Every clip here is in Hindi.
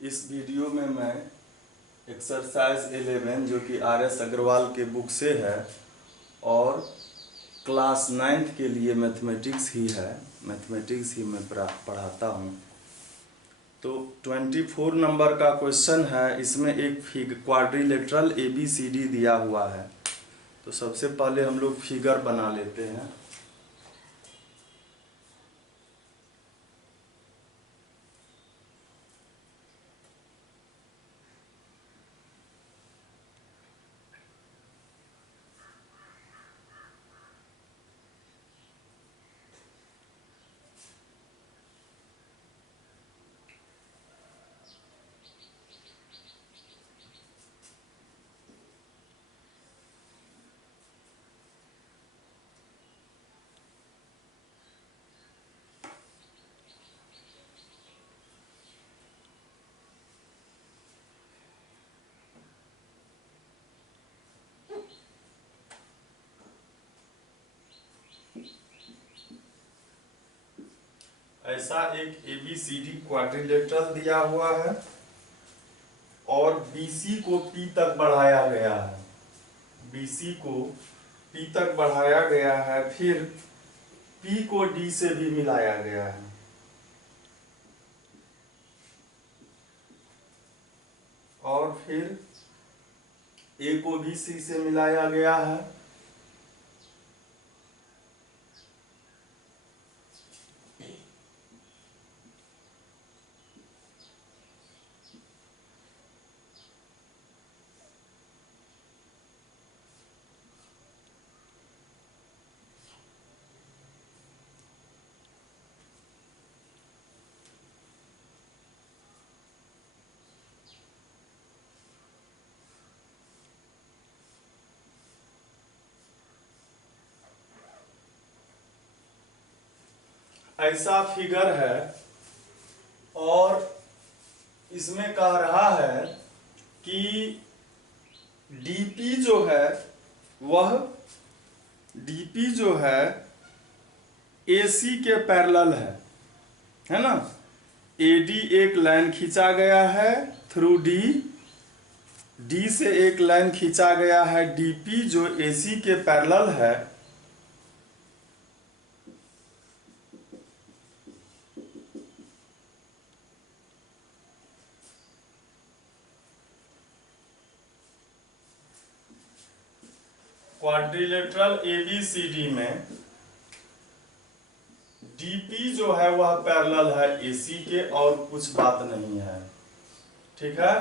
इस वीडियो में मैं एक्सरसाइज 11 जो कि RS अग्रवाल के बुक से है और क्लास 9th के लिए मैथमेटिक्स ही है, मैथमेटिक्स ही मैं पढ़ाता हूँ। तो 24 नंबर का क्वेश्चन है। इसमें एक क्वाड्रिलेटरल ABCD दिया हुआ है। तो सबसे पहले हम लोग फिगर बना लेते हैं। ऐसा एक ABCD क्वाड्रिलेटरल दिया हुआ है और BC को P तक बढ़ाया गया है। BC को P तक बढ़ाया गया है, फिर P को D से भी मिलाया गया है। और फिर A को भी C से मिलाया गया है। ऐसा फिगर है और इसमें कह रहा है कि DP जो है वह DP जो है AC के पैरेलल है ना। AD एक लाइन खींचा गया है थ्रू D से एक लाइन खींचा गया है DP जो AC के पैरेलल है। क्वाड्रिलेटरल ABCD में DP जो है वह पैरेलल है AC के और कुछ बात नहीं है। ठीक है,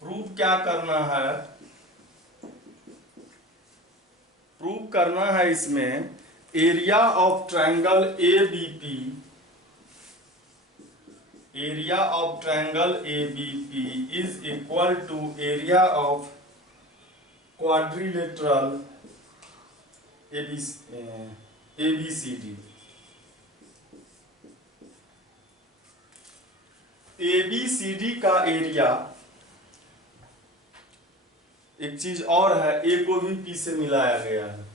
प्रूव क्या करना है? प्रूव करना है इसमें area of triangle ABP, area of triangle ABP is equal to area of quadrilateral ABCD। ABCD का एरिया, एक चीज और है, A को भी P से मिलाया गया है।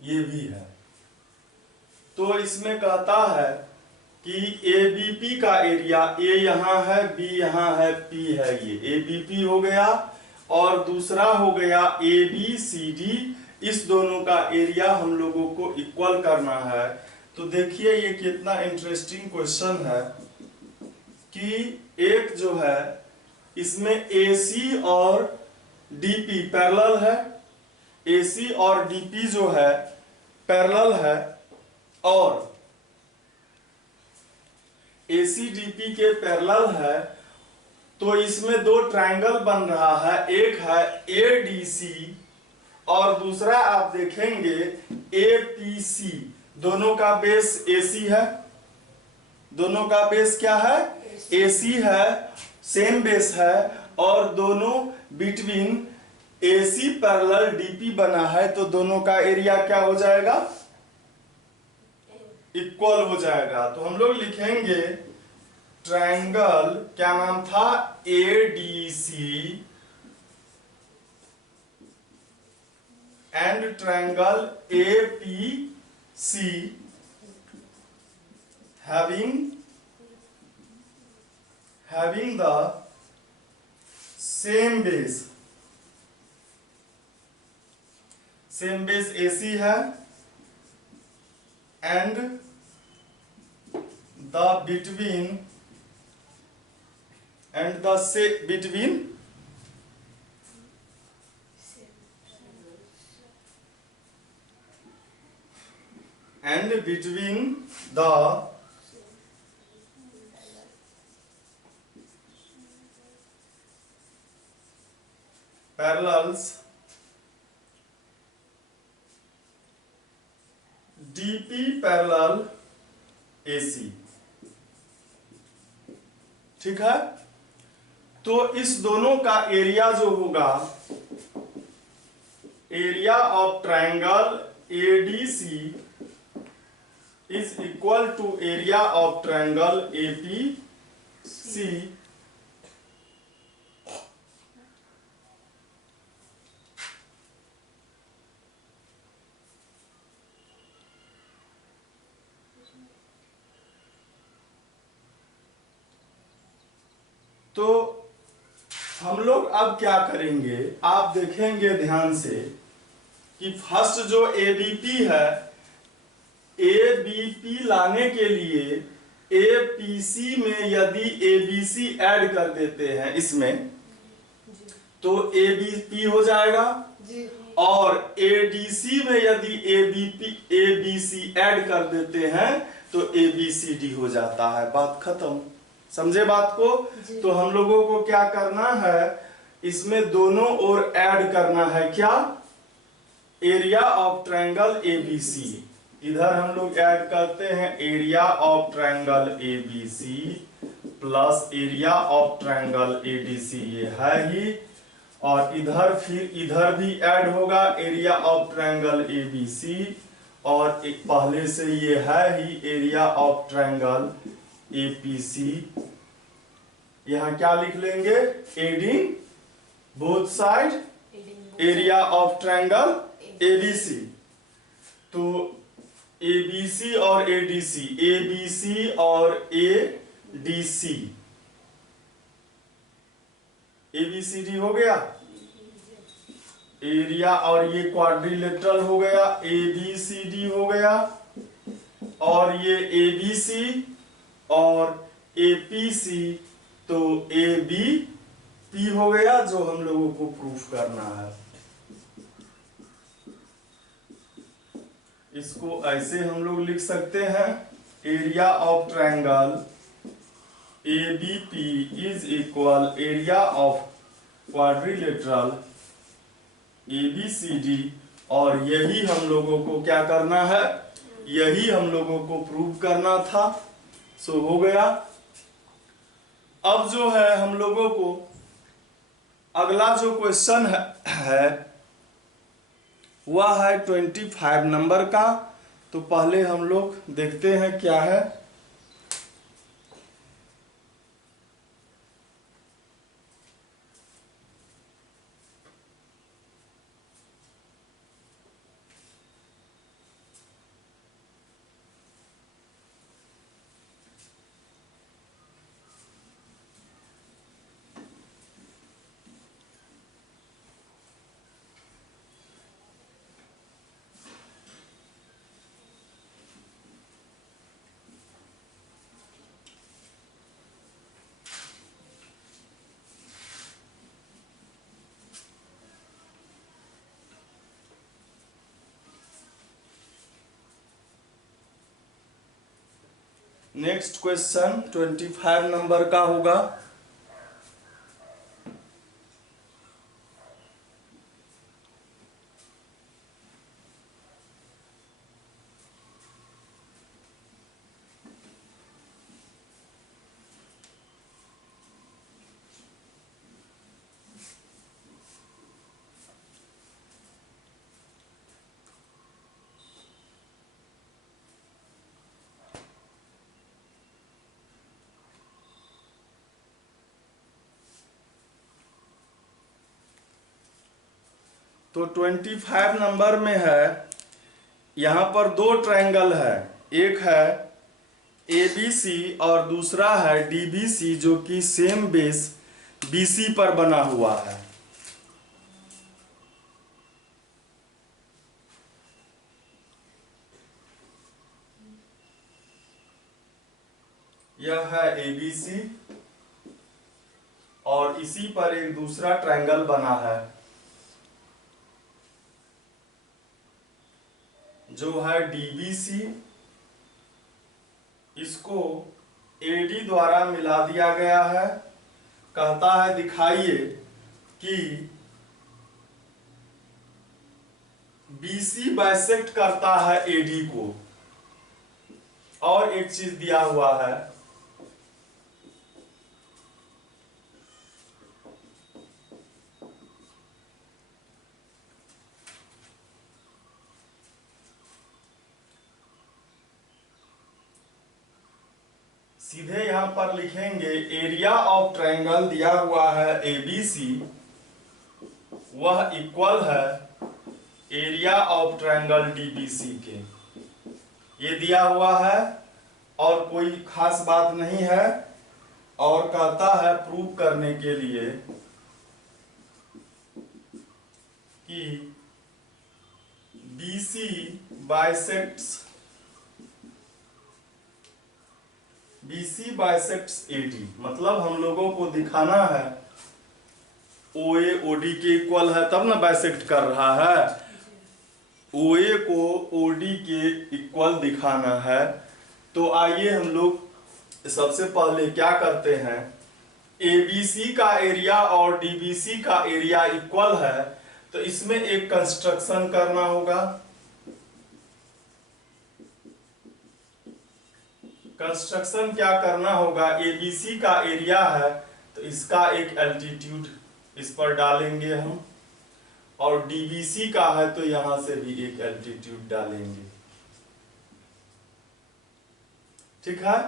ये भी है। तो इसमें कहता है कि ABP का एरिया, A यहाँ है, B यहाँ है, P है, ये ABP हो गया और दूसरा हो गया ABCD। इस दोनों का एरिया हम लोगों को इक्वल करना है। तो देखिए ये कितना इंटरेस्टिंग क्वेश्चन है कि एक जो है इसमें AC और DP पैरेलल है, AC और DP जो है पैरेलल है और ACDP के पैरेलल है। तो इसमें दो ट्रायंगल बन रहा है, एक है ADC और दूसरा आप देखेंगे APC। दोनों का बेस AC है, दोनों का बेस क्या है? AC है, सेम बेस है और दोनों बिटवीन AC पैरेलल DP बना है। तो दोनों का एरिया क्या हो जाएगा? इक्वल हो जाएगा। तो हम लोग लिखेंगे ट्रायंगल क्या नाम था, ADC and triangle APC having the same base AC है and the between the parallels DP parallel AC। ठीक है, तो इस दोनों का एरिया जो होगा, area of triangle ADC is equal to area of triangle APC। तो हम लोग अब क्या करेंगे, आप देखेंगे ध्यान से कि फर्स्ट जो ABP है, ABP लाने के लिए APC में यदि ABC ऐड कर देते हैं इसमें तो ABP हो जाएगा जी। और ADC में यदि ABC ऐड कर देते हैं तो ABCD हो जाता है, बात खत्म। समझे बात को? तो हम लोगों को क्या करना है, इसमें दोनों ओर ऐड करना है क्या, एरिया ऑफ ट्रायंगल ABC। इधर हम लोग ऐड करते हैं area of triangle ABC plus area of triangle ADC, ये है ही, और इधर फिर इधर भी ऐड होगा एरिया ऑफ ट्रायंगल ABC, और एक पहले से ये है ही एरिया ऑफ ट्रायंगल APC। यहां क्या लिख लेंगे, adding both side area of triangle ABC। तो ABC और ADC, ABC और ADC, ABCD हो गया एरिया, और ये क्वाड्रिलेटरल हो गया, ABCD हो गया, और ये ABC और APC, तो ABP हो गया, जो हम लोगों को प्रूफ करना है। इसको ऐसे हम लोग लिख सकते हैं, area of triangle ABP is equal area of quadrilateral ABCD, और यही हम लोगों को क्या करना है, यही हम लोगों को प्रूव करना था। सो हो गया। अब जो है हम लोगों को अगला जो क्वेश्चन है वह है 25 नंबर का। तो पहले हम लोग देखते हैं क्या है। नेक्स्ट क्वेश्चन 25 नंबर का होगा। तो 25 नंबर में है, यहाँ पर दो ट्रायंगल है, एक है ABC और दूसरा है DBC, जो कि सेम बेस BC पर बना हुआ है। यह है ABC और इसी पर एक दूसरा ट्रायंगल बना है जो है DBC। इसको AD द्वारा मिला दिया गया है। कहता है दिखाइए कि BC बाइसेक्ट करता है AD को। और एक चीज दिया हुआ है, सीधे यहां पर लिखेंगे एरिया ऑफ ट्रायंगल दिया हुआ है ABC, वह इक्वल है एरिया ऑफ ट्रायंगल DBC के। ये दिया हुआ है और कोई खास बात नहीं है। और कहता है प्रूव करने के लिए कि BC बाइसेक्ट्स AD, मतलब हम लोगों को दिखाना है OA OD के इक्वल है, तब ना बाइसेक्ट कर रहा है। OA को OD के इक्वल दिखाना है। तो आइए हम लोग सबसे पहले क्या करते हैं, ABC का एरिया और DBC का एरिया इक्वल है, तो इसमें एक कंस्ट्रक्शन करना होगा। कंस्ट्रक्शन क्या करना होगा, ABC का एरिया है तो इसका एक एल्टीट्यूड इस पर डालेंगे हम, और DBC का है तो यहां से भी एक एल्टीट्यूड डालेंगे। ठीक है,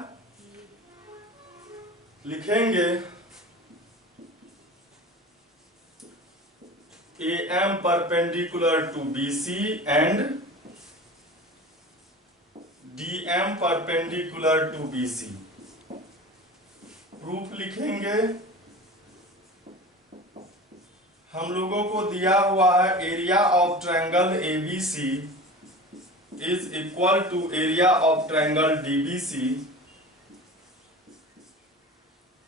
लिखेंगे AM perpendicular to BC and DM perpendicular to BC। Proof लिखेंगे, हम लोगों को दिया हुआ है area of triangle ABC is equal to area of triangle DBC।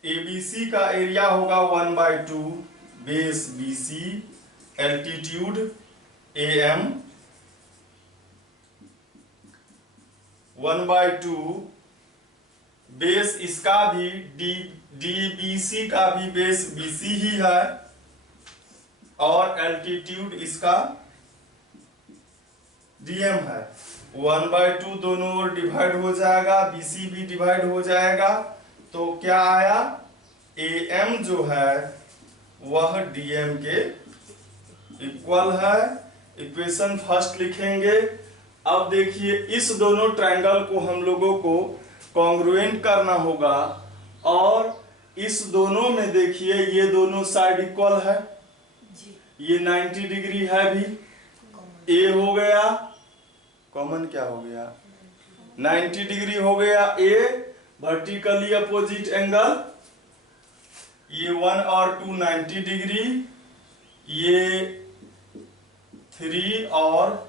ABC का एरिया होगा 1/2 base BC, altitude AM, 1/2 base इसका भी DBC का भी बेस BC ही है, और एल्टीट्यूड इसका DM है। 1/2 दोनों ओर डिवाइड हो जाएगा, BC भी डिवाइड हो जाएगा, तो क्या आया, AM जो है वह DM के इक्वल है। इक्वेशन फर्स्ट लिखेंगे। अब देखिए इस दोनों ट्रायंगल को हम लोगों को कॉन्ग्रुएंट करना होगा, और इस दोनों में देखिए ये दोनों साइड इक्वल है, ये 90 डिग्री है भी। A हो गया, कॉमन क्या हो गया, 90 डिग्री हो गया A, वर्टिकली अपोजिट एंगल, ये 1 और 2 90 डिग्री, ये 3 और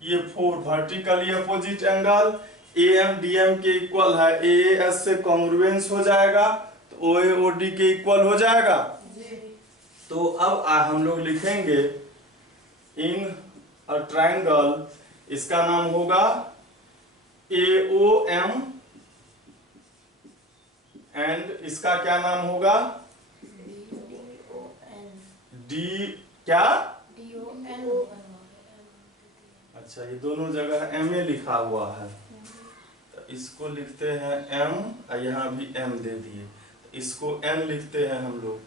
ये 4 vertically opposite angle. AM DM के इक्वल है, AAS से कॉन्ग्रुएंस हो जाएगा तो OA OD के इक्वल हो जाएगा। तो अब हम लोग लिखेंगे इन अ ट्रायंगल, इसका नाम होगा AOM, एंड इसका क्या नाम होगा, D क्या, अच्छा ये दोनों जगह MA लिखा हुआ है, तो इसको लिखते हैं M, और यहाँ भी M दे दिए, तो इसको N लिखते हैं हम लोग,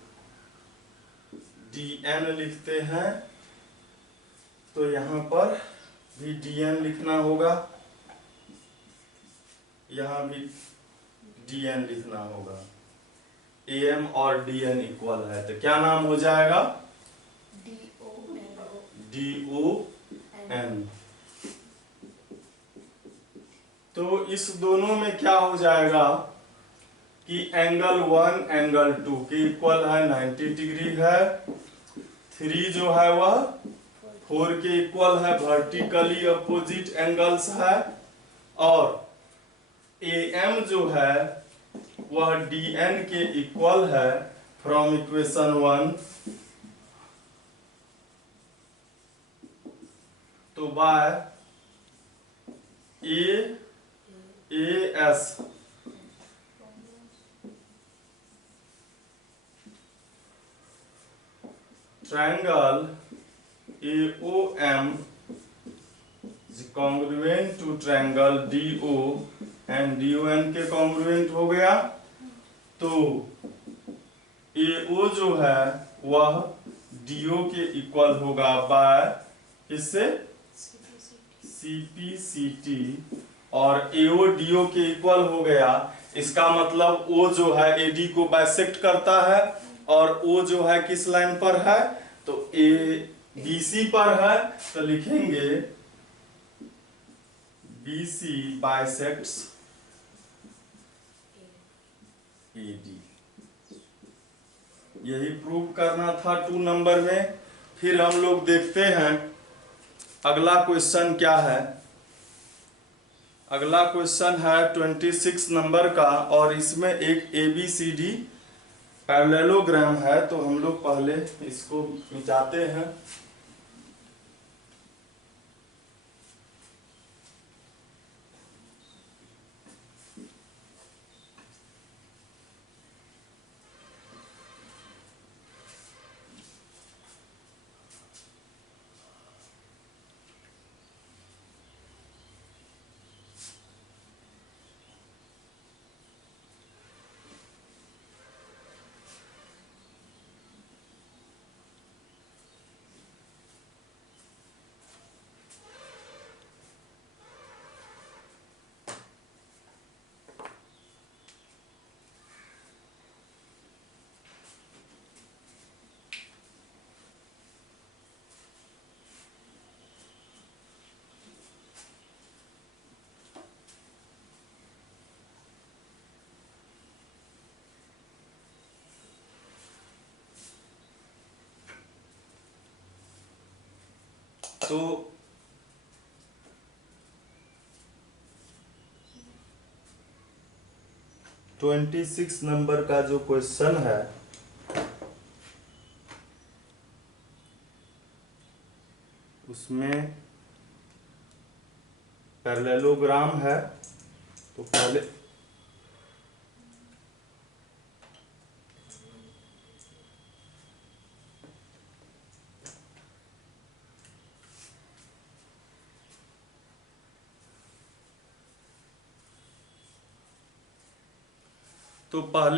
DN लिखते हैं, तो यहाँ पर भी DN लिखना होगा, यहाँ भी DN लिखना होगा। AM और DN इक्वल है तो क्या नाम हो जाएगा, DON। तो इस दोनों में क्या हो जाएगा कि एंगल 1 एंगल 2 के इक्वल है, 90 डिग्री है। 3 जो है वह 4 के इक्वल है, वर्टिकली अपोजिट एंगल्स है। और AM जो है वह DN के इक्वल है फ्रॉम इक्वेशन 1। तो bye AS triangle AOM is congruent to triangle DO and DON के congruent हो गया। तो AO जो है वह DO के इक्वल होगा बाय इससे CPCT, और AO DO के इक्वल हो गया। इसका मतलब O जो है AD को बाइसेक्ट करता है, और O जो है किस लाइन पर है, तो ABC पर है। तो लिखेंगे BC बाइसेक्ट्स AD। यही प्रूव करना था 2 नंबर में। फिर हम लोग देखते हैं अगला क्वेश्चन क्या है। अगला क्वेश्चन है 26 नंबर का, और इसमें एक ABCD पैरेललोग्राम है। तो हम लोग पहले इसको मिटाते हैं। तो 26 नंबर का जो क्वेश्चन है उसमें पैरेललोग्राम है। तो पहले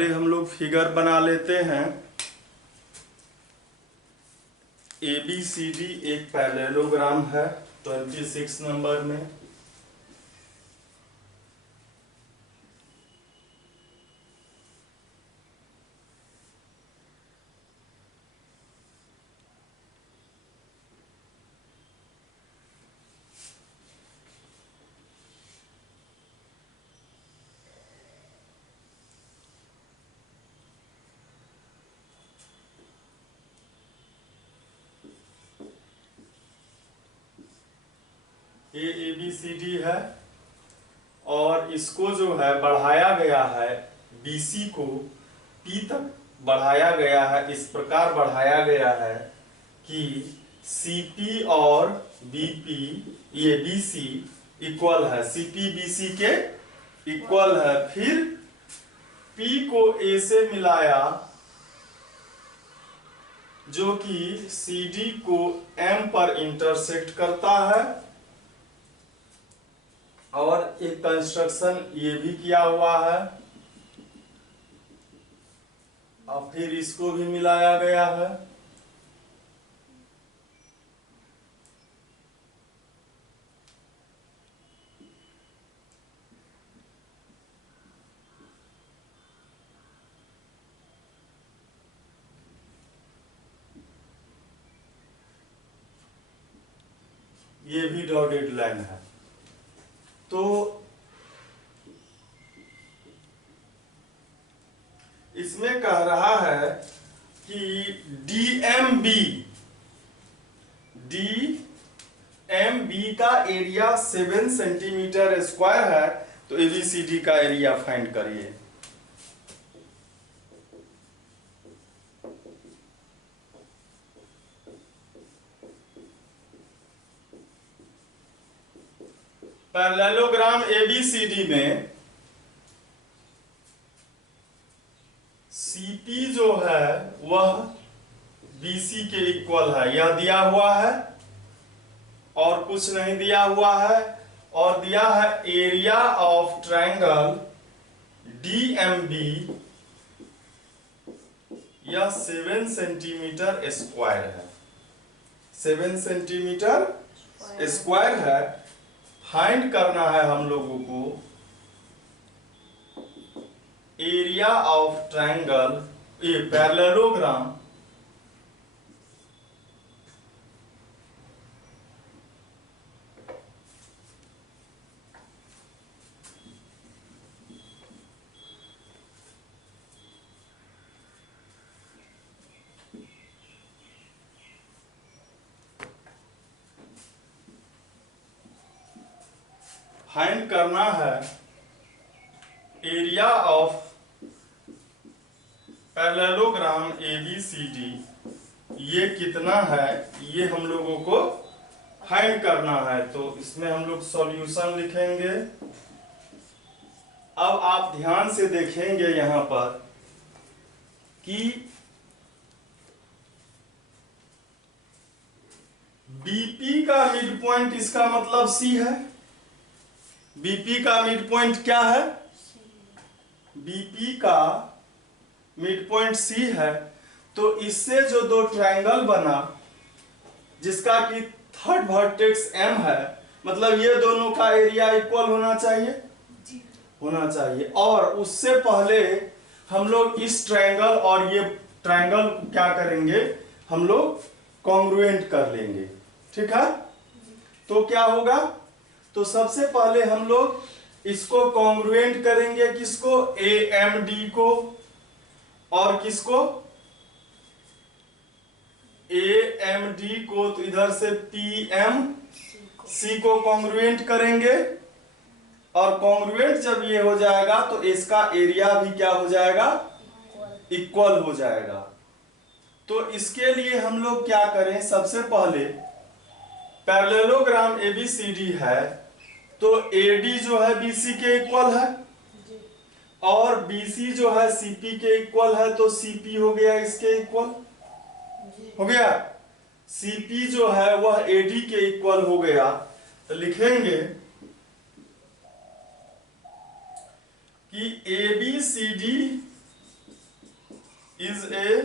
हम लोग फिगर बना लेते हैं। ABCD एक पैरेललोग्राम है 26 नंबर में। ये ABCD है, और इसको जो है बढ़ाया गया है, BC को P तक बढ़ाया गया है। इस प्रकार बढ़ाया गया है कि CP और BP ये BC इक्वल है, CP BC के इक्वल है। फिर P को A से मिलाया जो कि CD को M पर इंटरसेक्ट करता है, और एक कंस्ट्रक्शन ये भी किया हुआ है, और फिर इसको भी मिलाया गया है। ये भी डॉटेड लाइन है। तो इसमें कह रहा है कि DMB का एरिया 7 सेंटीमीटर स्क्वायर है। तो ABCD का एरिया फाइंड करिए। पैरेललोग्राम ABCD में CP जो है वह BC के इक्वल है, यह दिया हुआ है और कुछ नहीं दिया हुआ है, और दिया है एरिया ऑफ ट्रायंगल DMB, यह 7 सेंटीमीटर स्क्वायर है, 7 सेंटीमीटर स्क्वायर है। फाइंड करना है हम लोगों को एरिया ऑफ ट्रायंगल ये पैरेललोग्राम फाइंड करना है एरिया ऑफ पैरेललोग्राम ABCD, ये कितना है ये हम लोगों को फाइंड करना है। तो इसमें हम लोग सॉल्यूशन लिखेंगे। अब आप ध्यान से देखेंगे यहां पर कि BP का मिड पॉइंट, इसका मतलब C है। BP का मिड पॉइंट क्या है? BP का मिड पॉइंट C है। तो इससे जो दो ट्रायंगल बना जिसका कि थर्ड वर्टेक्स M है, मतलब ये दोनों का एरिया इक्वल होना चाहिए, होना चाहिए। और उससे पहले हम लोग इस ट्रायंगल और ये ट्रायंगल क्या करेंगे, हम लोग कॉन्ग्रुएंट कर लेंगे, ठीक है। तो क्या होगा, तो सबसे पहले हम लोग इसको कॉन्ग्रुएंट करेंगे, किसको, AMD को, और किसको, AMD को, तो इधर से PMC को कॉन्ग्रुएंट करेंगे। और कॉन्ग्रुएंट जब ये हो जाएगा तो इसका एरिया भी क्या हो जाएगा, इक्वल हो जाएगा। तो इसके लिए हम लोग क्या करें, सबसे पहले पैरेललोग्राम ABCD है तो AD जो है BC के इक्वल है, और BC जो है CP के इक्वल है, तो CP हो गया इसके इक्वल, हो गया। CP जो है वह AD के इक्वल हो गया। तो लिखेंगे कि ABCD इज ए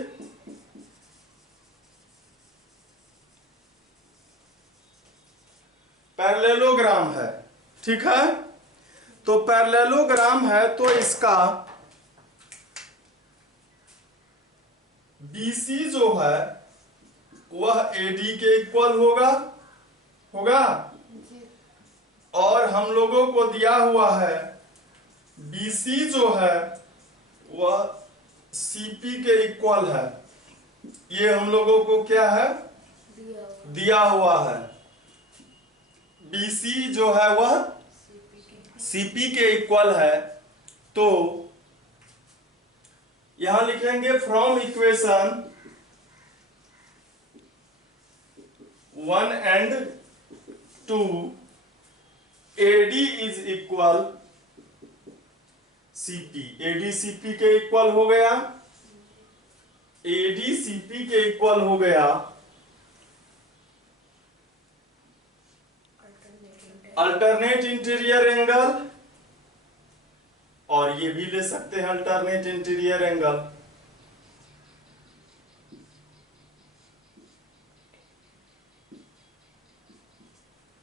पैरेललोग्राम है, ठीक है। तो पैरेललोग्राम है तो इसका BC जो है वह AD के इक्वल होगा, होगा। और हम लोगों को दिया हुआ है BC जो है वह CP के इक्वल है, ये हम लोगों को क्या है, दिया हुआ है। BC जो है वह CP के इक्वल है। तो यहां लिखेंगे from equation 1 and 2 AD is equal CP, AD CP के इक्वल हो गया, AD CP के इक्वल हो गया। अल्टरनेट इंटीरियर एंगल, और ये भी ले सकते हैं अल्टरनेट इंटीरियर एंगल।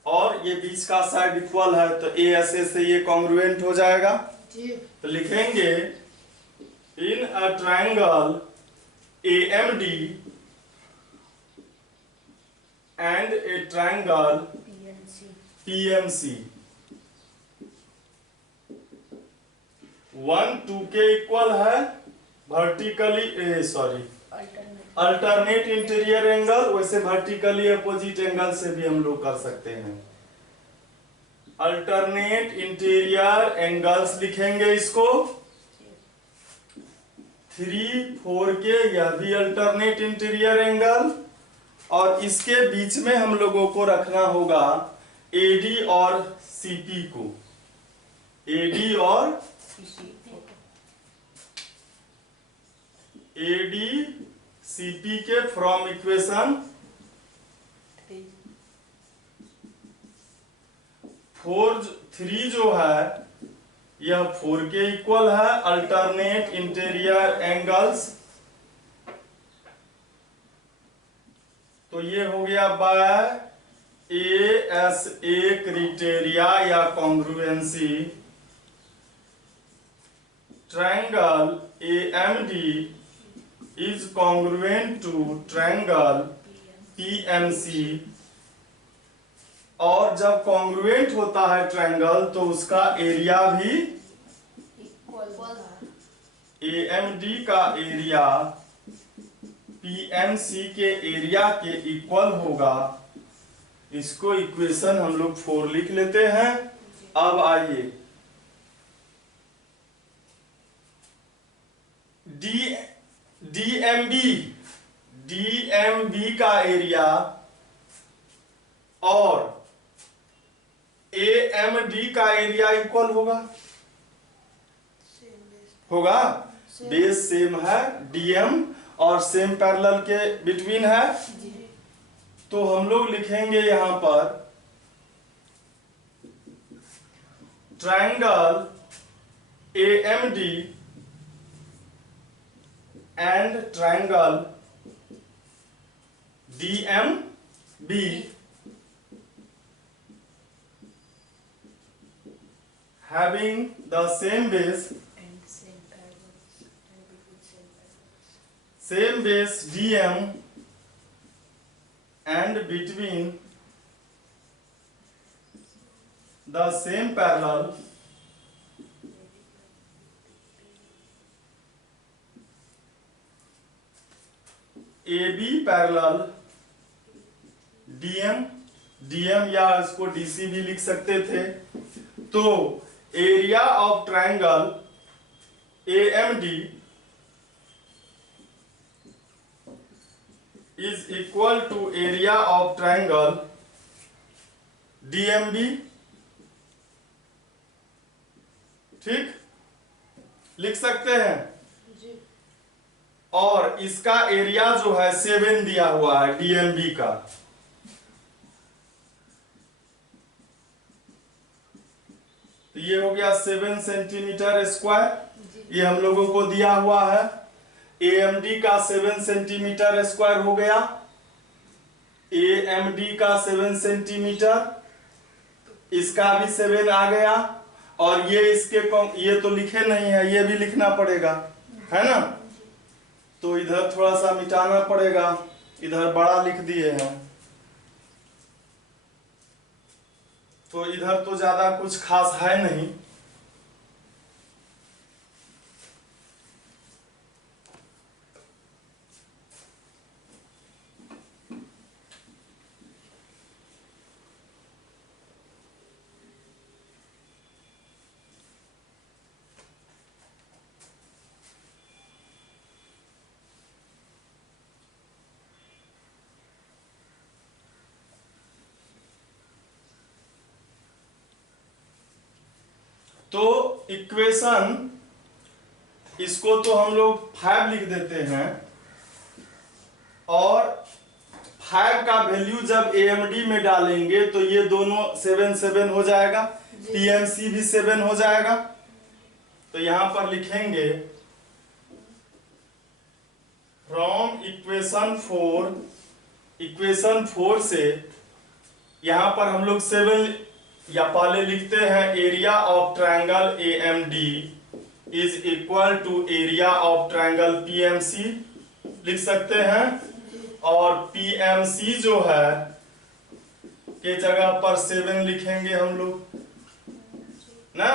और ये बीच का साइड इक्वल है तो ASA से ये कॉन्ग्रुएंट हो जाएगा। तो लिखेंगे in a triangle AMD and a triangle PMC 1 2 के इक्वल है vertically sorry alternate interior angle, वैसे वर्टिकली अपोजिट एंगल से भी हम लोग कर सकते हैं। अल्टरनेट इंटीरियर एंगल्स लिखेंगे इसको 3 4 के, यह भी अल्टरनेट इंटीरियर एंगल, और इसके बीच में हम लोगों को रखना होगा AD और CP को, AD और AD CP के फ्रॉम इक्वेशन 3 जो है यह 4 के इक्वल है अल्टरनेट इंटीरियर एंगल्स। तो ये हो गया बाय ASA क्राइटेरिया या congruency triangle AMD is congruent to triangle PMC, और जब कॉन्ग्रुएंट होता है ट्रायंगल तो उसका एरिया भी AMD का एरिया PMC के एरिया के इक्वल होगा। इसको इक्वेशन हम लोग 4 लिख लेते हैं। अब आइए DMB का एरिया और AMD का एरिया इक्वल होगा बेस सेम है, DM और सेम पैरेलल के बिटवीन है। तो हम लोग लिखेंगे यहां पर triangle AMD and triangle DMB having the same base DM and between the same parallel AB parallel DM या इसको DC भी लिख सकते थे। तो area of triangle AMD is equal to area of triangle DMB। ठीक, लिख सकते हैं। और इसका एरिया जो है 7 दिया हुआ है DMB का। तो ये हो गया 7 सेंटीमीटर स्क्वायर, ये हम लोगों को दिया हुआ है। AMD का 7 सेंटीमीटर स्क्वायर हो गया, AMD का 7 सेंटीमीटर, इसका भी 7 आ गया। और ये इसके ये तो लिखे नहीं है, ये भी लिखना पड़ेगा, है ना। तो इधर थोड़ा सा मिटाना पड़ेगा, इधर बड़ा लिख दिए हैं। तो इधर तो ज्यादा कुछ खास है नहीं। तो इक्वेशन इसको तो हम लोग 5 लिख देते हैं, और 5 का वैल्यू जब AMD में डालेंगे तो ये दोनों 7 7 हो जाएगा, PMC भी 7 हो जाएगा। तो यहां पर लिखेंगे फ्रॉम इक्वेशन 4 से यहां पर हम लोग 7 या पहले लिखते हैं area of triangle AMD is equal to area of triangle PMC लिख सकते हैं। और PMC जो है के जगह पर 7 लिखेंगे हम लोग ना।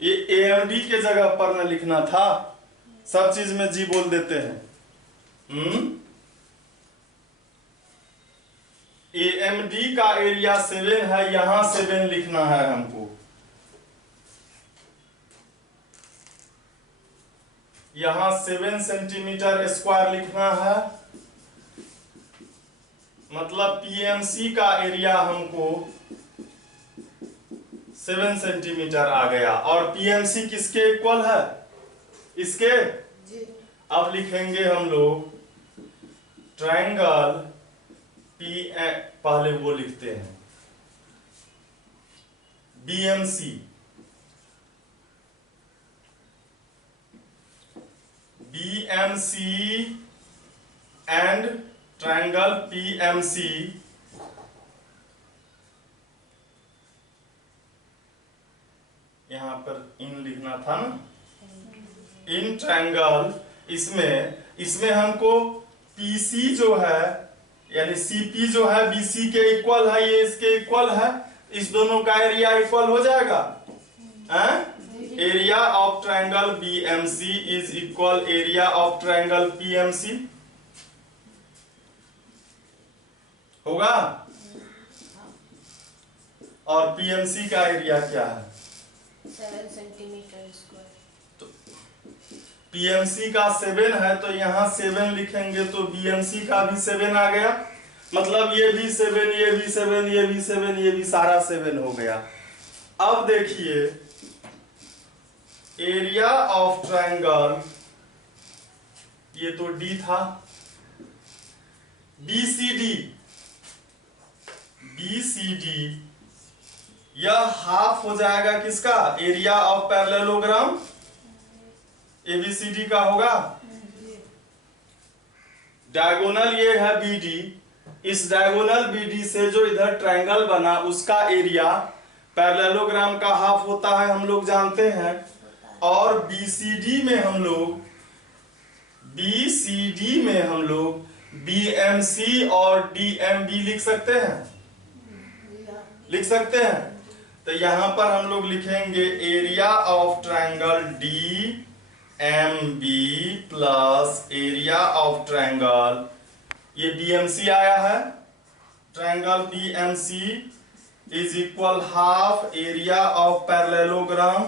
ये AMD के जगह पर ना लिखना था, सब चीज में जी बोल देते हैं। AMD का एरिया 7 है, यहां 7 लिखना है हमको। यहां 7 सेंटीमीटर स्क्वायर लिखना है, मतलब PMC का एरिया हमको 7 सेंटीमीटर आ गया। और PMC किसके इक्वल है? इसके। अब लिखेंगे हम लोग ट्रायंगल पहले वो लिखते हैं BMC। BMC and triangle PMC यहां पर इन लिखना था ना, इन ट्रायंगल। इसमें हमको PC जो है यानी CP जो है BC के इक्वल है, ये इसके इक्वल है, इस दोनों का एरिया इक्वल हो जाएगा। Area of triangle BMC is equal area of triangle PMC होगा। और PMC का एरिया क्या है? 7 सेंटीमीटर स्क्वायर। PMC का 7 है तो यहाँ 7 लिखेंगे तो BMC का भी 7 आ गया, मतलब ये भी 7, ये भी 7, ये भी 7, ये भी सारा 7 हो गया। अब देखिए एरिया ऑफ ट्रायंगल, ये तो D था, BCD यह हाफ हो जाएगा किसका? एरिया ऑफ पैरेललोग्राम ABCD का होगा। डायगोनल ये है BD, इस डायगोनल BD से जो इधर ट्रायंगल बना उसका एरिया पैरेललोग्राम का हाफ होता है, हम लोग जानते हैं। और BCD में हम लोग BMC और DMB लिख सकते हैं। तो यहां पर हम लोग लिखेंगे area of triangle DMB plus area of triangle, ये BMC आया है, triangle BMC is equal half area of parallelogram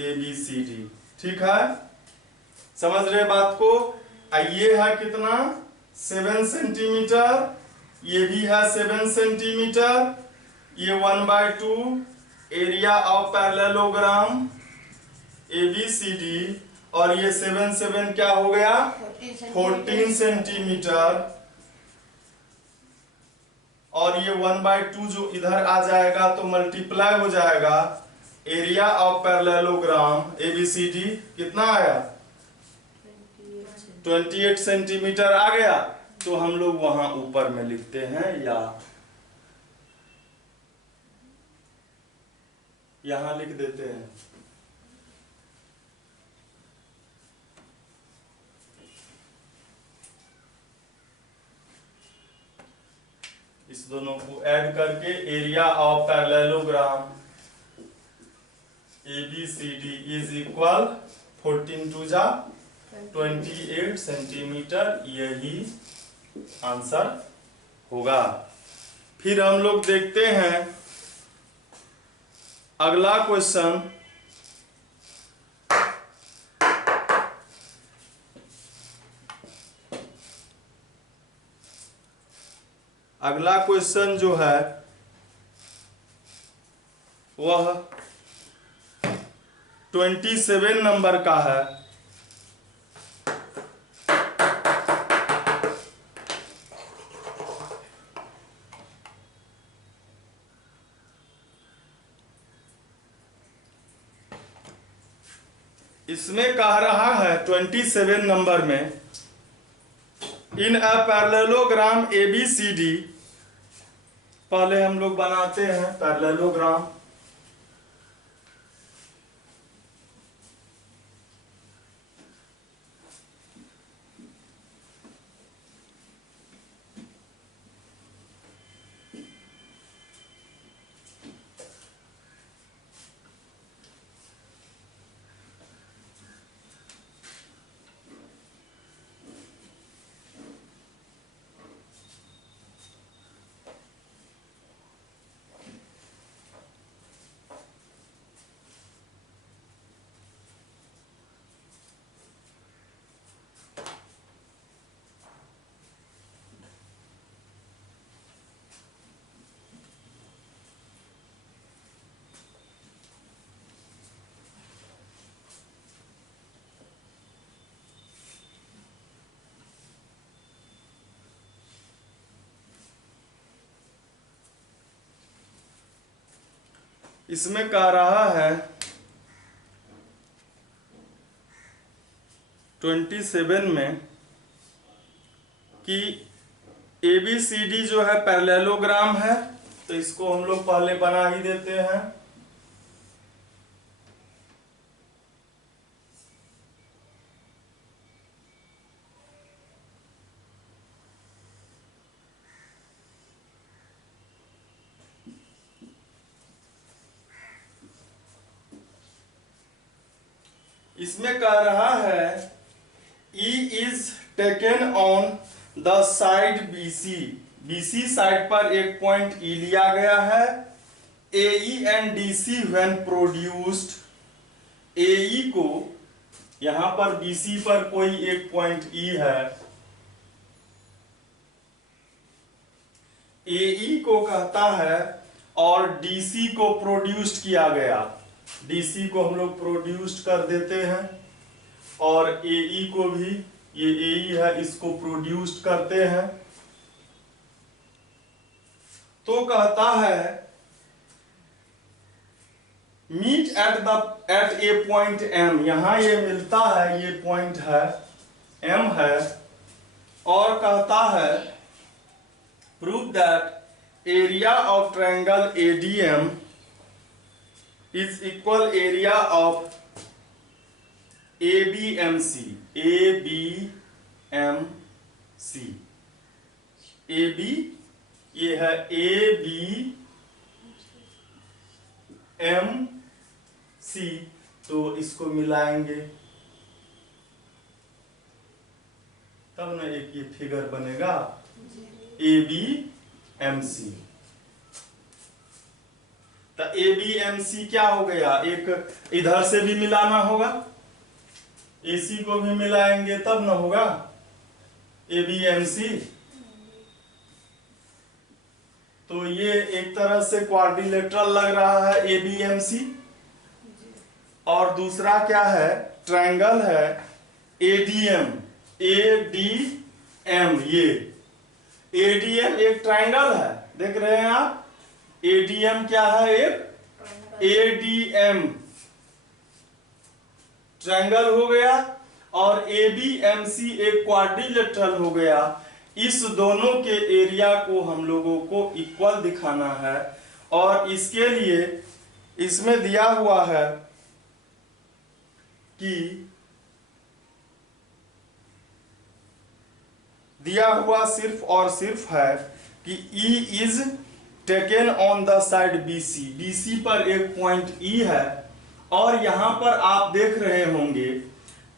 ABCD। ठीक है, समझ रहे बात को? ये है कितना? 7 सेंटीमीटर, ये भी है 7 सेंटीमीटर, ये 1/2 एरिया ऑफ पैरेललोग्राम ABCD, और ये 7 7 क्या हो गया? 14 सेंटीमीटर। और ये 1/2 जो इधर आ जाएगा तो मल्टीप्लाई हो जाएगा, एरिया ऑफ पैरेललोग्राम ABCD कितना आया? 28 सेंटीमीटर आ गया। तो हम लोग वहां ऊपर में लिखते हैं या यहां लिख देते हैं। इस दोनों को ऐड करके area of parallelogram ABCD is equal 14 two जा 28 सेंटीमीटर, यही आंसर होगा। फिर हम लोग देखते हैं अगला क्वेश्चन। अगला क्वेश्चन जो है वह 27 नंबर का है। इसमें कह रहा है 27 नंबर में, इन अ पैरेललोग्राम ABCD, पहले हम लोग बनाते हैं पैरेललोग्राम। इसमें कह रहा है 27 में कि ABCD जो है पैरेललोग्राम है, तो इसको हम लोग पहले बना ही देते हैं। इसमें कह रहा है E is taken on the side BC, BC side पर एक पॉइंट E लिया गया है। AE and DC when produced, AE को यहां पर BC पर कोई एक पॉइंट E है, AE को कहता है और DC को प्रोड्यूस्ड किया गया, DC को हम लोग प्रोड्यूस्ड कर देते हैं और AE को भी, ये AE है, इसको प्रोड्यूस्ड करते हैं। तो कहता है meet at a point M, यहां ये मिलता है, ये पॉइंट है M है, और कहता है prove that area of triangle ADM is equal area of ABMC, ABMC, AB ये है ABMC, तो इसको मिलाएंगे तब ना एक ये फिगर बनेगा ABMC। तो ABMC क्या हो गया, एक इधर से भी मिलाना होगा, AC को भी मिलाएंगे तब ना होगा ABMC। तो ये एक तरह से क्वाड्रिलेटरल लग रहा है ABMC, और दूसरा क्या है, ट्रायंगल है ADM, ADM, ये ADM एक ट्रायंगल है, देख रहे हैं आप, ADM क्या है, एक ADM ट्रायंगल हो गया, और ABMC एक क्वाड्रिलेटरल हो गया। इस दोनों के एरिया को हम लोगों को इक्वल दिखाना है, और इसके लिए इसमें दिया हुआ है कि दिया हुआ सिर्फ और सिर्फ है कि E is taken on the side BC, BC पर एक पॉइंट E है, और यहां पर आप देख रहे होंगे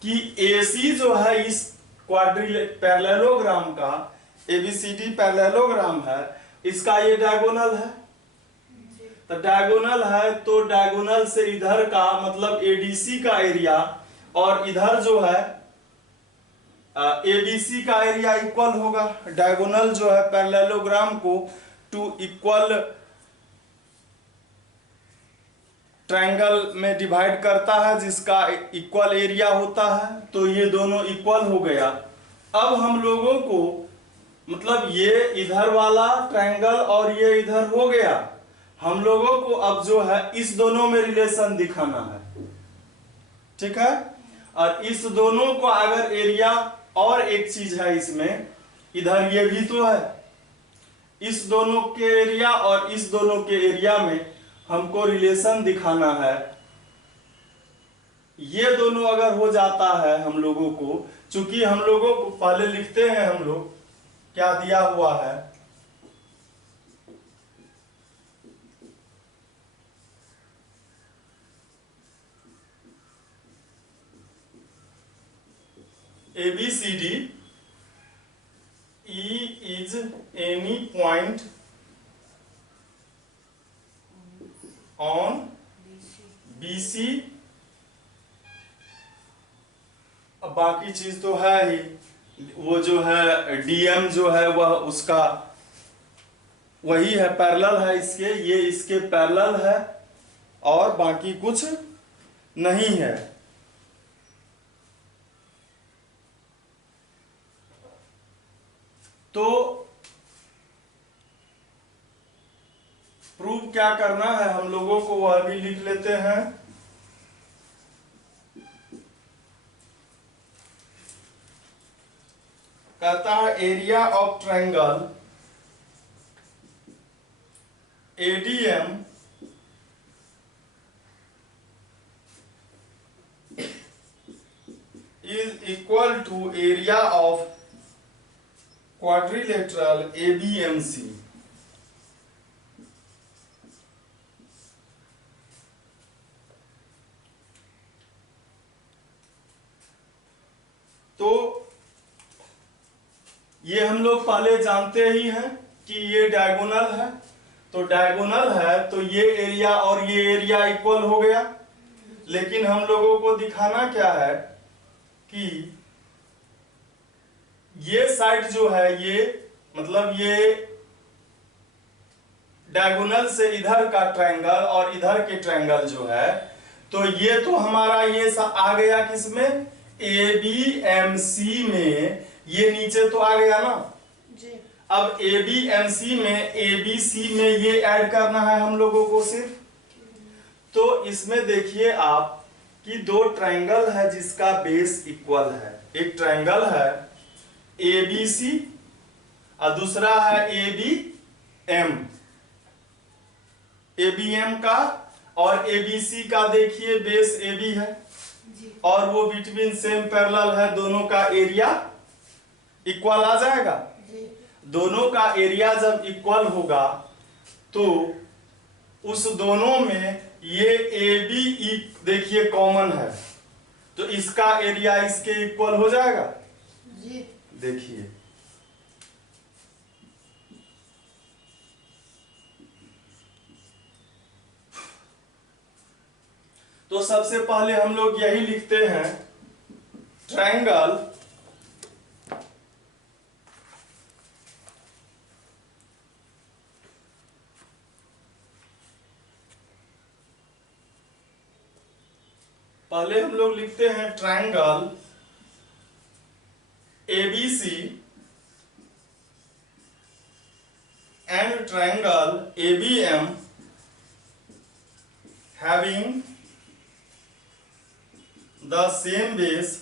कि AC जो है इस पैरेललोग्राम का, ABCD पैरेललोग्राम है, इसका ये डायगोनल है, तो डायगोनल है तो डायगोनल से इधर का मतलब ADC का एरिया और इधर जो है ABC का एरिया इक्वल होगा। डायगोनल जो है पैरेललोग्राम को टू इक्वल ट्रायंगल में डिवाइड करता है जिसका इक्वल एरिया होता है, तो ये दोनों इक्वल हो गया। अब हम लोगों को मतलब ये इधर वाला ट्रायंगल और ये इधर हो गया, हम लोगों को अब जो है इस दोनों में रिलेशन दिखाना है, ठीक है। और इस दोनों को अगर एरिया, और एक चीज है इसमें, इधर ये भी तो है, इस दोनों के एरिया और इस दोनों के एरिया में हमको रिलेशन दिखाना है। ये दोनों अगर हो जाता है हम लोगों को, चूंकि हम लोगों को पहले लिखते हैं हम लोग क्या दिया हुआ है, ABCD E is any point on BC, अब बाकी चीज तो है ही, वो जो है DM जो है वह उसका वही है, पैरेलल है इसके, ये इसके पैरेलल है और बाकी कुछ नहीं है। तो प्रूव क्या करना है हम लोगों को वह भी लिख लेते हैं। कहता है area of triangle ADM is equal to area of quadrilateral ABMC। तो ये हम लोग पहले जानते ही हैं कि ये डायगोनल है, तो डायगोनल है तो ये एरिया और ये एरिया इक्वल हो गया। लेकिन हम लोगों को दिखाना क्या है कि ये साइड जो है ये मतलब ये डायगोनल से इधर का ट्रायंगल और इधर के ट्रायंगल जो है, तो ये तो हमारा ये आ गया किसमें, ABMC में। ये नीचे तो आ गया ना जी। अब ABMC में ABC में ये ऐड करना है हम लोगों को सिर्फ। तो इसमें देखिए आप कि दो ट्रायंगल है जिसका बेस इक्वल है। एक ट्रायंगल है ABC और दूसरा है ABM का, और ABC का देखिए बेस AB है जी। और वो बिटवीन सेम पैरेलल है, दोनों का एरिया इक्वल आ जाएगा जी। दोनों का एरिया जब इक्वल होगा तो उस दोनों में ये AB देखिए कॉमन है, तो इसका एरिया इसके इक्वल हो जाएगा जी। देखिए तो सबसे पहले हम लोग यही लिखते हैं, ट्रायंगल पहले हम लोग लिखते हैं triangle ABC and triangle ABM having the same base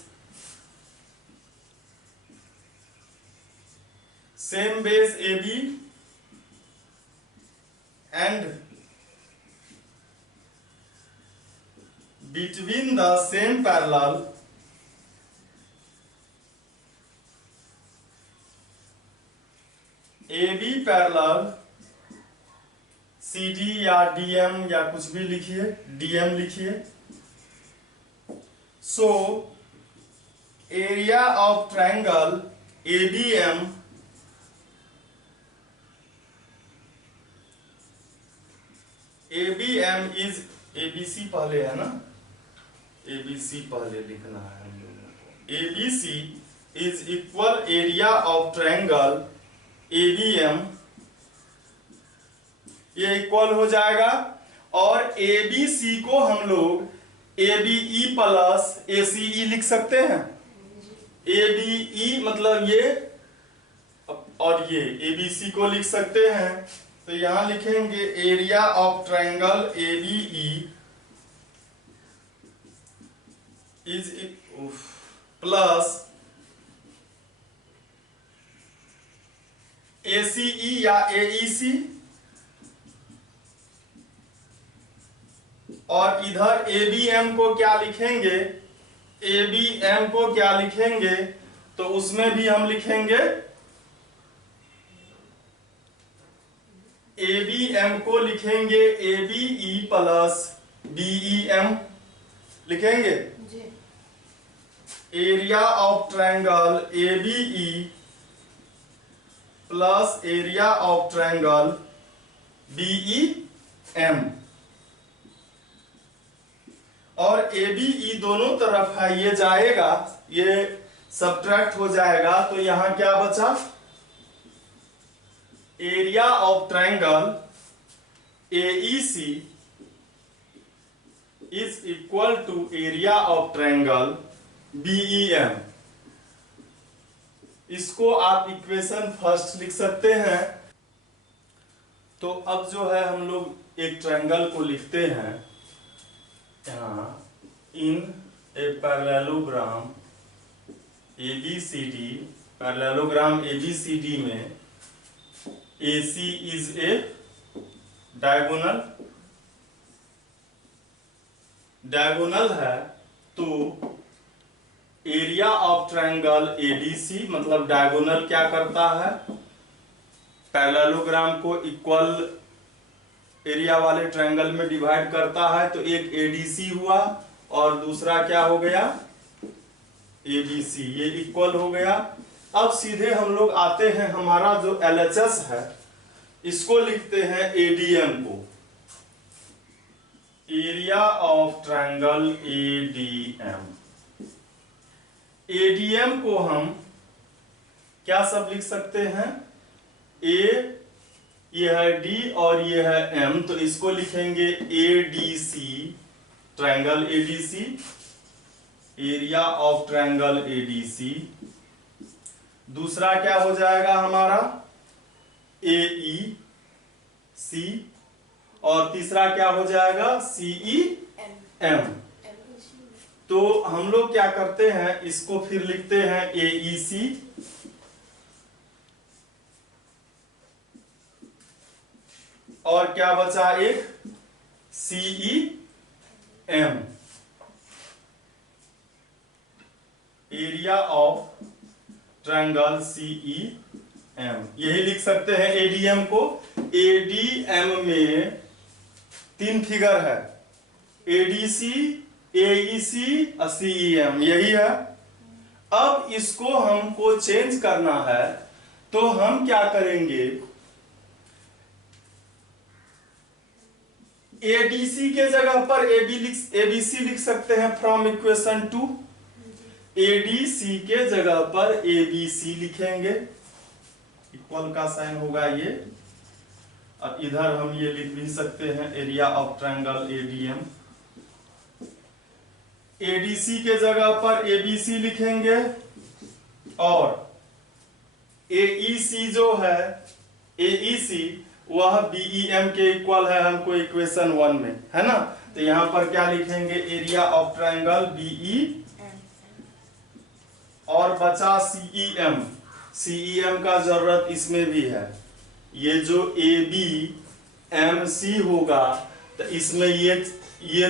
AB and between the same parallel AB parallel CD या DM या कुछ भी लिखिए, DM लिखिए। So area of triangle ABM is ABC पहले है ना, ABC पहले लिखना है हम लोगों को। ABC is equal area of triangle ABM, ये इक्वल हो जाएगा। और ABC को हम लोग ABE प्लस ACE लिख सकते हैं। ABE मतलब ये और ये ABC को लिख सकते हैं, तो यहां लिखेंगे area of triangle ABE is plus ACE या AEC, और इधर ABM को क्या लिखेंगे, ABM को क्या लिखेंगे, तो उसमें भी हम लिखेंगे ABM को लिखेंगे ABE प्लस BEM लिखेंगे। जी। Area of triangle ABE plus area of triangle BEM, और ABE दोनों तरफ है, ये जाएगा, ये सब्ट्रैक्ट हो जाएगा, तो यहां क्या बचा, area of triangle AEC is equal to area of triangle BEM। इसको आप इक्वेशन फर्स्ट लिख सकते हैं। तो अब जो है हम लोग एक ट्रायंगल को लिखते हैं यहाँ in a parallelogram ABCD, parallelogram ABCD में AC इज ए डायगोनल है, तो एरिया ऑफ ट्रायंगल ADC मतलब डायगोनल क्या करता है, पैरेललोग्राम को इक्वल एरिया वाले ट्रायंगल में डिवाइड करता है। तो एक ADC हुआ और दूसरा क्या हो गया, ABC, ये इक्वल हो गया। अब सीधे हम लोग आते हैं, हमारा जो LHS है इसको लिखते हैं ADM को, area of triangle ADM। ADM को हम क्या सब लिख सकते हैं, A ये है D और ये है M, तो इसको लिखेंगे ADC, triangle ADC, area of triangle ADC। दूसरा क्या हो जाएगा हमारा AEC, और तीसरा क्या हो जाएगा CEM। तो हम लोग क्या करते हैं, इसको फिर लिखते हैं AEC, और क्या बचा एक CEM, area of triangle CEM। यही लिख सकते हैं ADM को। ADM में 3 फिगर है, ADC, AEC और CEM, यही है। अब इसको हमको चेंज करना है, तो हम क्या करेंगे, ADC के जगह पर ABC लिख सकते हैं फ्रॉम इक्वेशन 2, ADC के जगह पर ABC लिखेंगे, इक्वल का साइन होगा ये, और इधर हम ये लिख भी सकते हैं area of triangle ADM। ADC के जगह पर ABC लिखेंगे, और AEC जो है AEC वह BEM के इक्वल है, हमको इक्वेशन 1 में है ना। तो यहां पर क्या लिखेंगे, एरिया ऑफ ट्रायंगल BE, और बचा CEM का जरूरत इसमें भी है। ये जो ABMC होगा, तो इसमें ये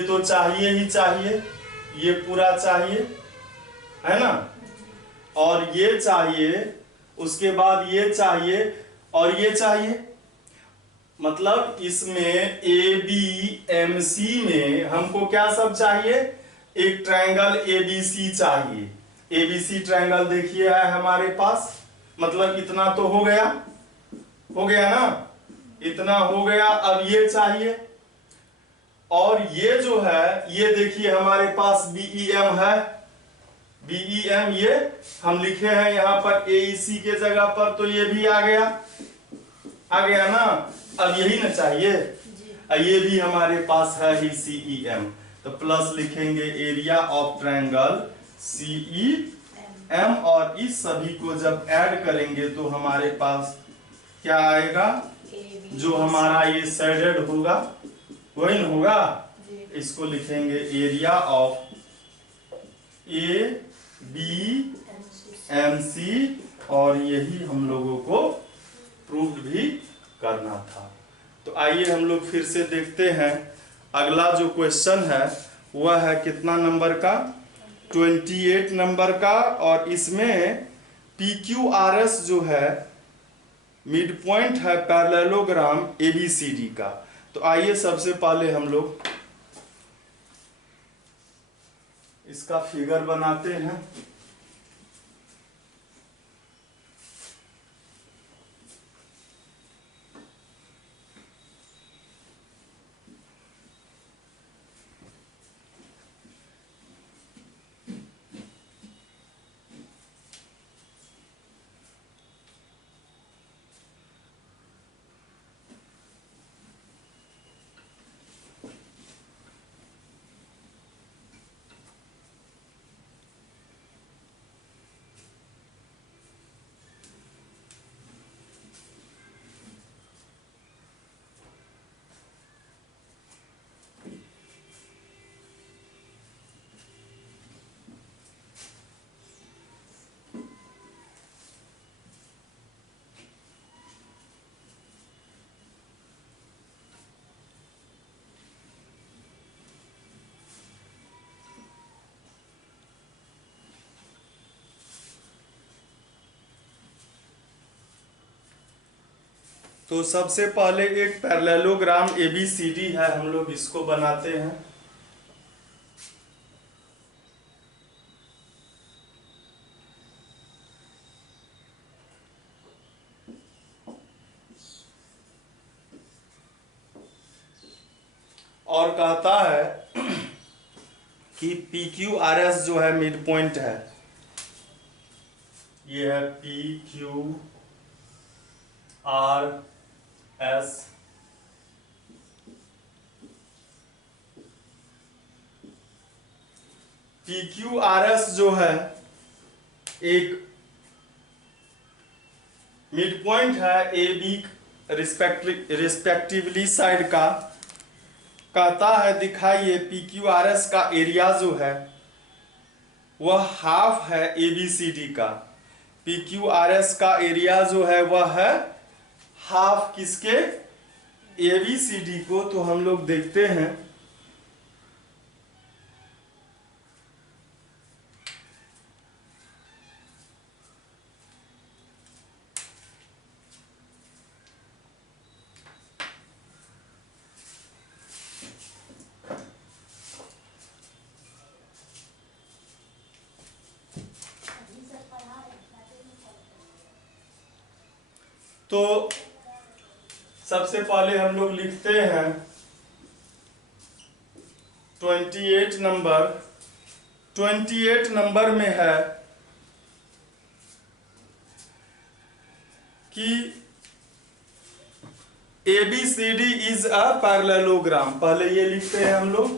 तो चाहिए ही चाहिए, ये पूरा चाहिए है ना, और ये चाहिए, उसके बाद ये चाहिए और ये चाहिए। मतलब इसमें ABMC में हमको क्या सब चाहिए, एक ट्रायंगल ABC चाहिए। ABC ट्रायंगल देखिए है हमारे पास, मतलब इतना तो हो गया ना, इतना हो गया। अब ये चाहिए, और ये जो है ये देखिए हमारे पास BEM है, BEM ये हम लिखे हैं यहाँ पर AEC के जगह पर, तो ये भी आ गया ना। अब यही ना चाहिए, ये भी हमारे पास है ही CEM, तो प्लस लिखेंगे एरिया ऑफ ट्रायंगल CEM, और इस सभी को जब ऐड करेंगे तो हमारे पास क्या आएगा, जो हमारा ये शेडेड होगा वही न होगा। इसको लिखेंगे एरिया ऑफ ABMC, और यही हम लोगों को प्रूव भी करना था। तो आइए हम लोग फिर से देखते हैं, अगला जो क्वेश्चन है वह है कितना नंबर का, 28 नंबर का, और इसमें PQRS जो है मिड पॉइंट है पैरेललोग्राम ABCD का। तो आइए सबसे पहले हम लोग इसका फिगर बनाते हैं। तो सबसे पहले एक पैरेललोग्राम ABCD है, हम लोग इसको बनाते हैं। और कहता है कि PQRS जो है मिड पॉइंट है, ये है PQRS। PQRS जो है एक मिड पॉइंट है AB रिस्पेक्टिवली साइड का। कहता है दिखाइए PQRS का एरिया जो है वह हाफ है ABCD का। PQRS का एरिया जो है वह है हाफ किसके? ABCD को। तो हम लोग देखते हैं तो सबसे पहले हम लोग लिखते हैं 28 नंबर। 28 नंबर में है कि ABCD इज अ पैरेललोग्राम। पहले ये लिखते हैं हम लोग,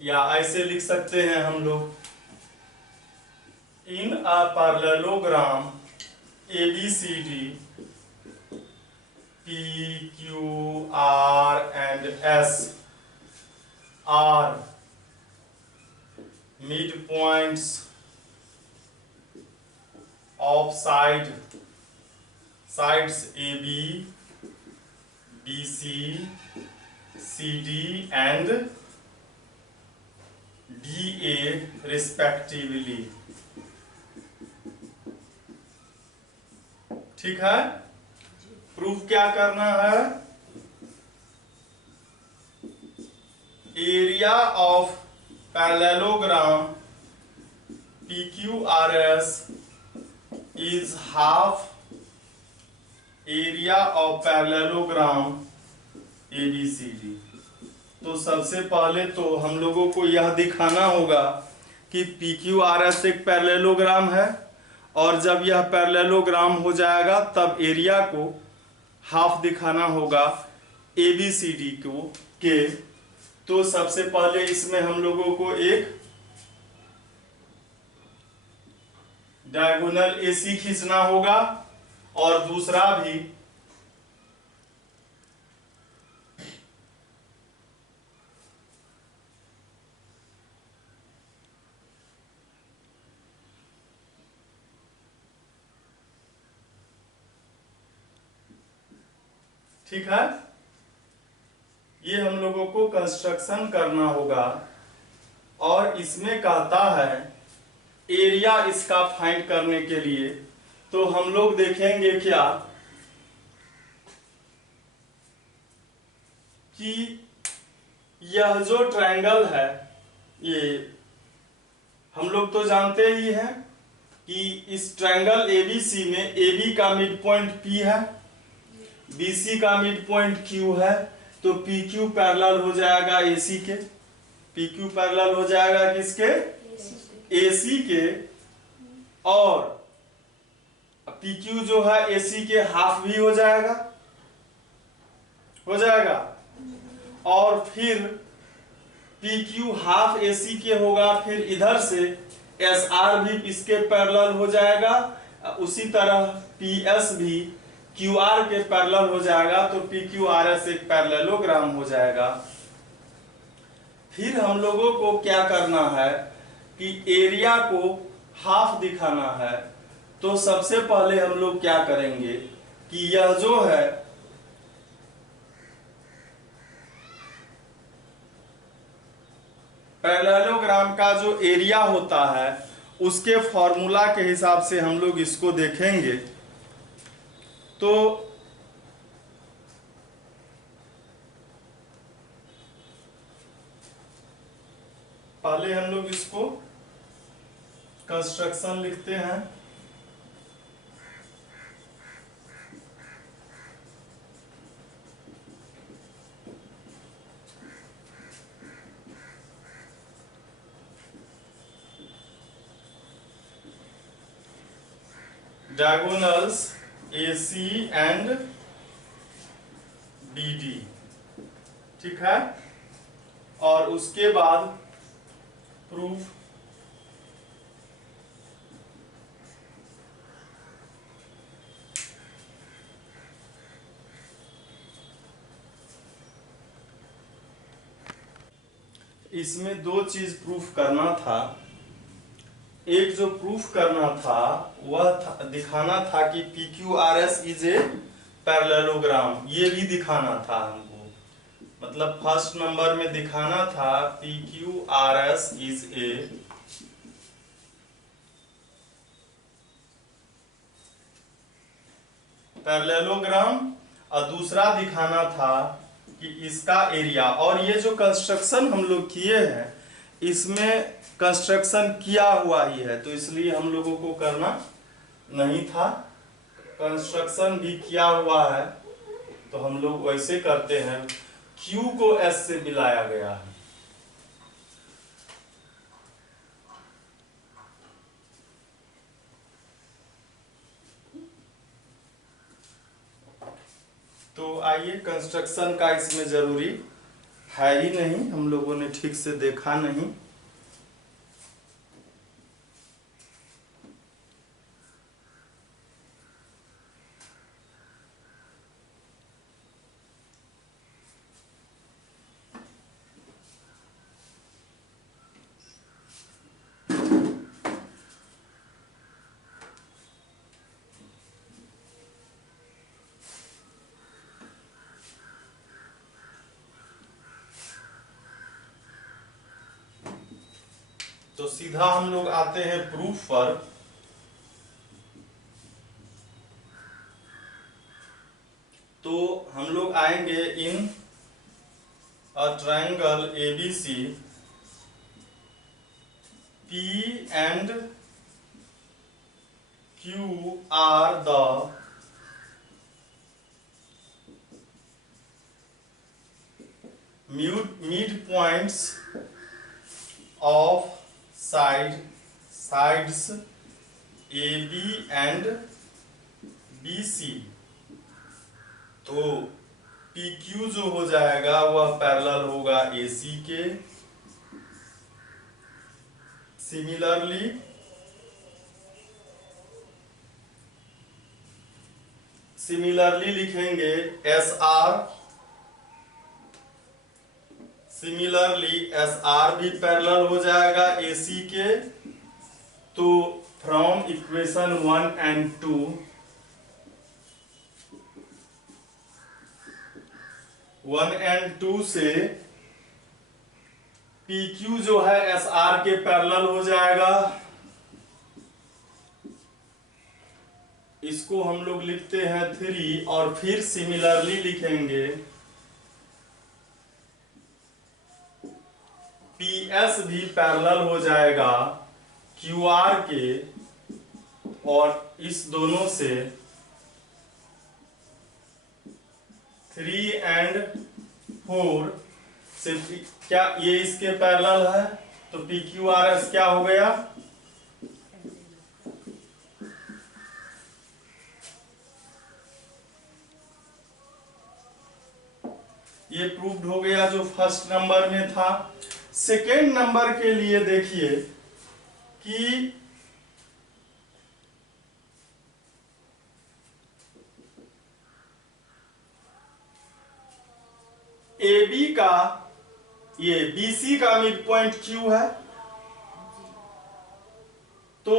या ऐसे लिख सकते हैं हम लोग, in a parallelogram ABCD PQR and S are midpoints of sides AB, BC, CD and DA respectively। ठीक है। प्रूफ क्या करना है? Area of parallelogram PQRS is half area of parallelogram ABCD। तो सबसे पहले तो हम लोगों को यह दिखाना होगा कि PQRS एक पैरेललोग्राम है, और जब यह पैरेललोग्राम हो जाएगा तब एरिया को हाफ दिखाना होगा ABCD को के। तो सबसे पहले इसमें हम लोगों को एक डायगोनल AC खींचना होगा, और दूसरा भी ठीक है। ये हम लोगों को कंस्ट्रक्शन करना होगा, और इसमें कहता है एरिया इसका फाइंड करने के लिए। तो हम लोग देखेंगे क्या कि यह जो ट्रायंगल है, ये हम लोग तो जानते ही हैं कि इस ट्रायंगल ABC में AB का मिड पॉइंट P है, BC का मिड पॉइंट Q है। तो PQ पैरेलल हो जाएगा AC के। PQ पैरेलल हो जाएगा किसके? AC के। और PQ जो है AC के हाफ भी हो जाएगा, और फिर PQ हाफ AC के होगा, फिर इधर से SR भी इसके पैरेलल हो जाएगा, उसी तरह PS भी QR के पैरेलल हो जाएगा। तो PQRS एक पैरेललोग्राम हो जाएगा। फिर हम लोगों को क्या करना है कि एरिया को हाफ दिखाना है। तो सबसे पहले हम लोग क्या करेंगे कि यह जो है पैरेललोग्राम का जो एरिया होता है उसके फॉर्मूला के हिसाब से हम लोग इसको देखेंगे। तो पहले हम लोग इसको कंस्ट्रक्शन लिखते हैं। डायगोनल्स AC एंड BD, ठीक है। और उसके बाद प्रूफ इसमें दो चीज प्रूफ करना था। एक जो प्रूफ करना था वह दिखाना था कि PQRS इज ए पैरेललोग्राम, ये भी दिखाना था हमको। मतलब फर्स्ट नंबर में दिखाना था PQRS इज ए पैरेललोग्राम, और दूसरा दिखाना था कि इसका एरिया। और ये जो कंस्ट्रक्शन हम लोग किए हैं इसमें कंस्ट्रक्शन किया हुआ ही है, तो इसलिए हम लोगों को करना नहीं था। कंस्ट्रक्शन भी किया हुआ है तो हम लोग वैसे करते हैं। Q को S से मिलाया गया है। तो आइए, कंस्ट्रक्शन का इसमें जरूरी है ही नहीं, हम लोगों ने ठीक से देखा नहीं। तो सीधा हम लोग आते हैं प्रूफ पर। तो हम लोग आएंगे in a triangle ABC, P and Q are the midpoints of sides AB and BC। तो PQ जो हो जाएगा वह पैरेलल होगा AC के। सिमिलरली लिखेंगे SR। सिमिलरली SR भी पैरेलल हो जाएगा AC के। तो फ्रॉम इक्वेशन 1 and 2 1 and 2 से PQ जो है SR के पैरेलल हो जाएगा। इसको हम लोग लिखते हैं 3, और फिर सिमिलरली लिखेंगे PS भी पैरेलल हो जाएगा QR के, और इस दोनों से 3 and 4 से क्या ये इसके पैरेलल है, तो PQRS क्या हो गया, ये प्रूव्ड हो गया जो फर्स्ट नंबर में था। सेकेंड नंबर के लिए देखिए कि AB का ये BC का मिड पॉइंट Q है। तो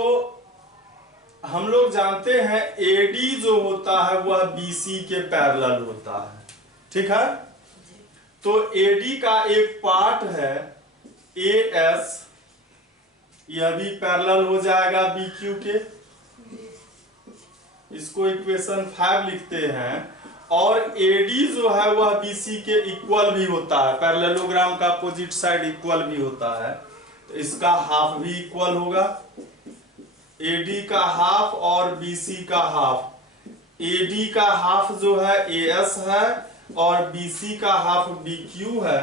हम लोग जानते हैं AD जो होता है वह BC के पैरेलल होता है, ठीक है। तो AD का एक पार्ट है AS, यह भी पैरेलल हो जाएगा बी क्यू के। इसको इक्वेशन 5 लिखते हैं। और एडी जो है वह बीसी के इक्वल भी होता है, पैरेललोग्राम का अपोजिट साइड इक्वल भी होता है, तो इसका हाफ भी इक्वल होगा। एडी का हाफ और बीसी का हाफ। एडी का हाफ जो है एएस है और बीसी का हाफ बीक्यू है।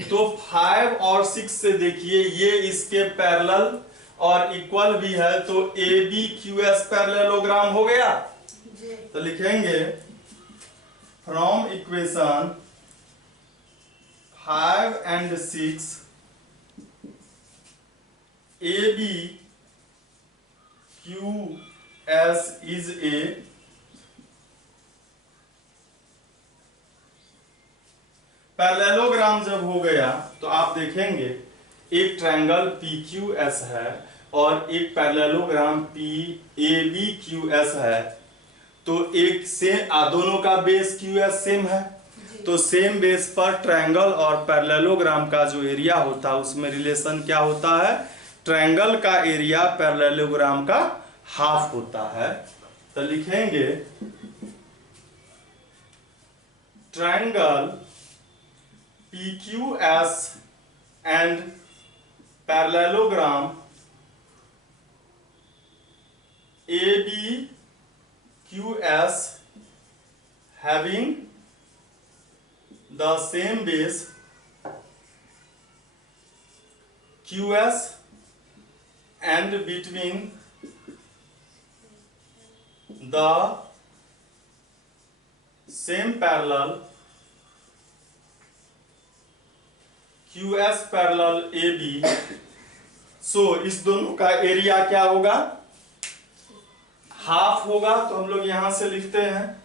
तो 5 और 6 से देखिए ये इसके पैरेलल और इक्वल भी है, तो A B Q S parallelogram हो गया। तो लिखेंगे from equation 5 and 6 A B Q S is a parallelogram जब हो गया तो आप देखेंगे एक ट्रायंगल पी क्यू एस है और एक parallelogram P A B Q S है। तो एक से दोनों का बेस क्यू एस सेम है, तो सेम बेस पर ट्रायंगल और पैरेललोग्राम का जो एरिया होता है उसमें रिलेशन क्या होता है, ट्रायंगल का एरिया पैरेललोग्राम का हाफ होता है। तो लिखेंगे triangle PQS and parallelogram ABQS having the same base QS and between the same parallel QS parallel AB। सो इस दोनों का एरिया क्या होगा, हाफ होगा। तो हम लोग यहां से लिखते हैं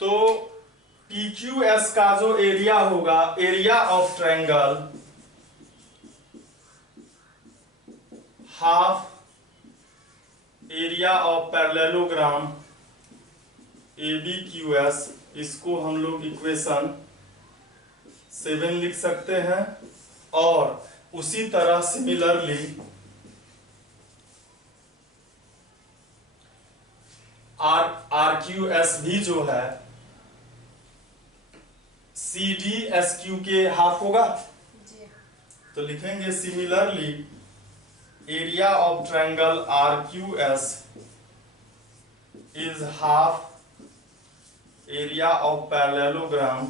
तो PQS का जो एरिया होगा, area of triangle half area of parallelogram ABQS, इसको हम लोग इक्वेशन 7 लिख सकते हैं। और उसी तरह सिमिलरली RQS भी जो है CDSQ के हाफ होगा। तो लिखेंगे similarly area of triangle RQS is half area of parallelogram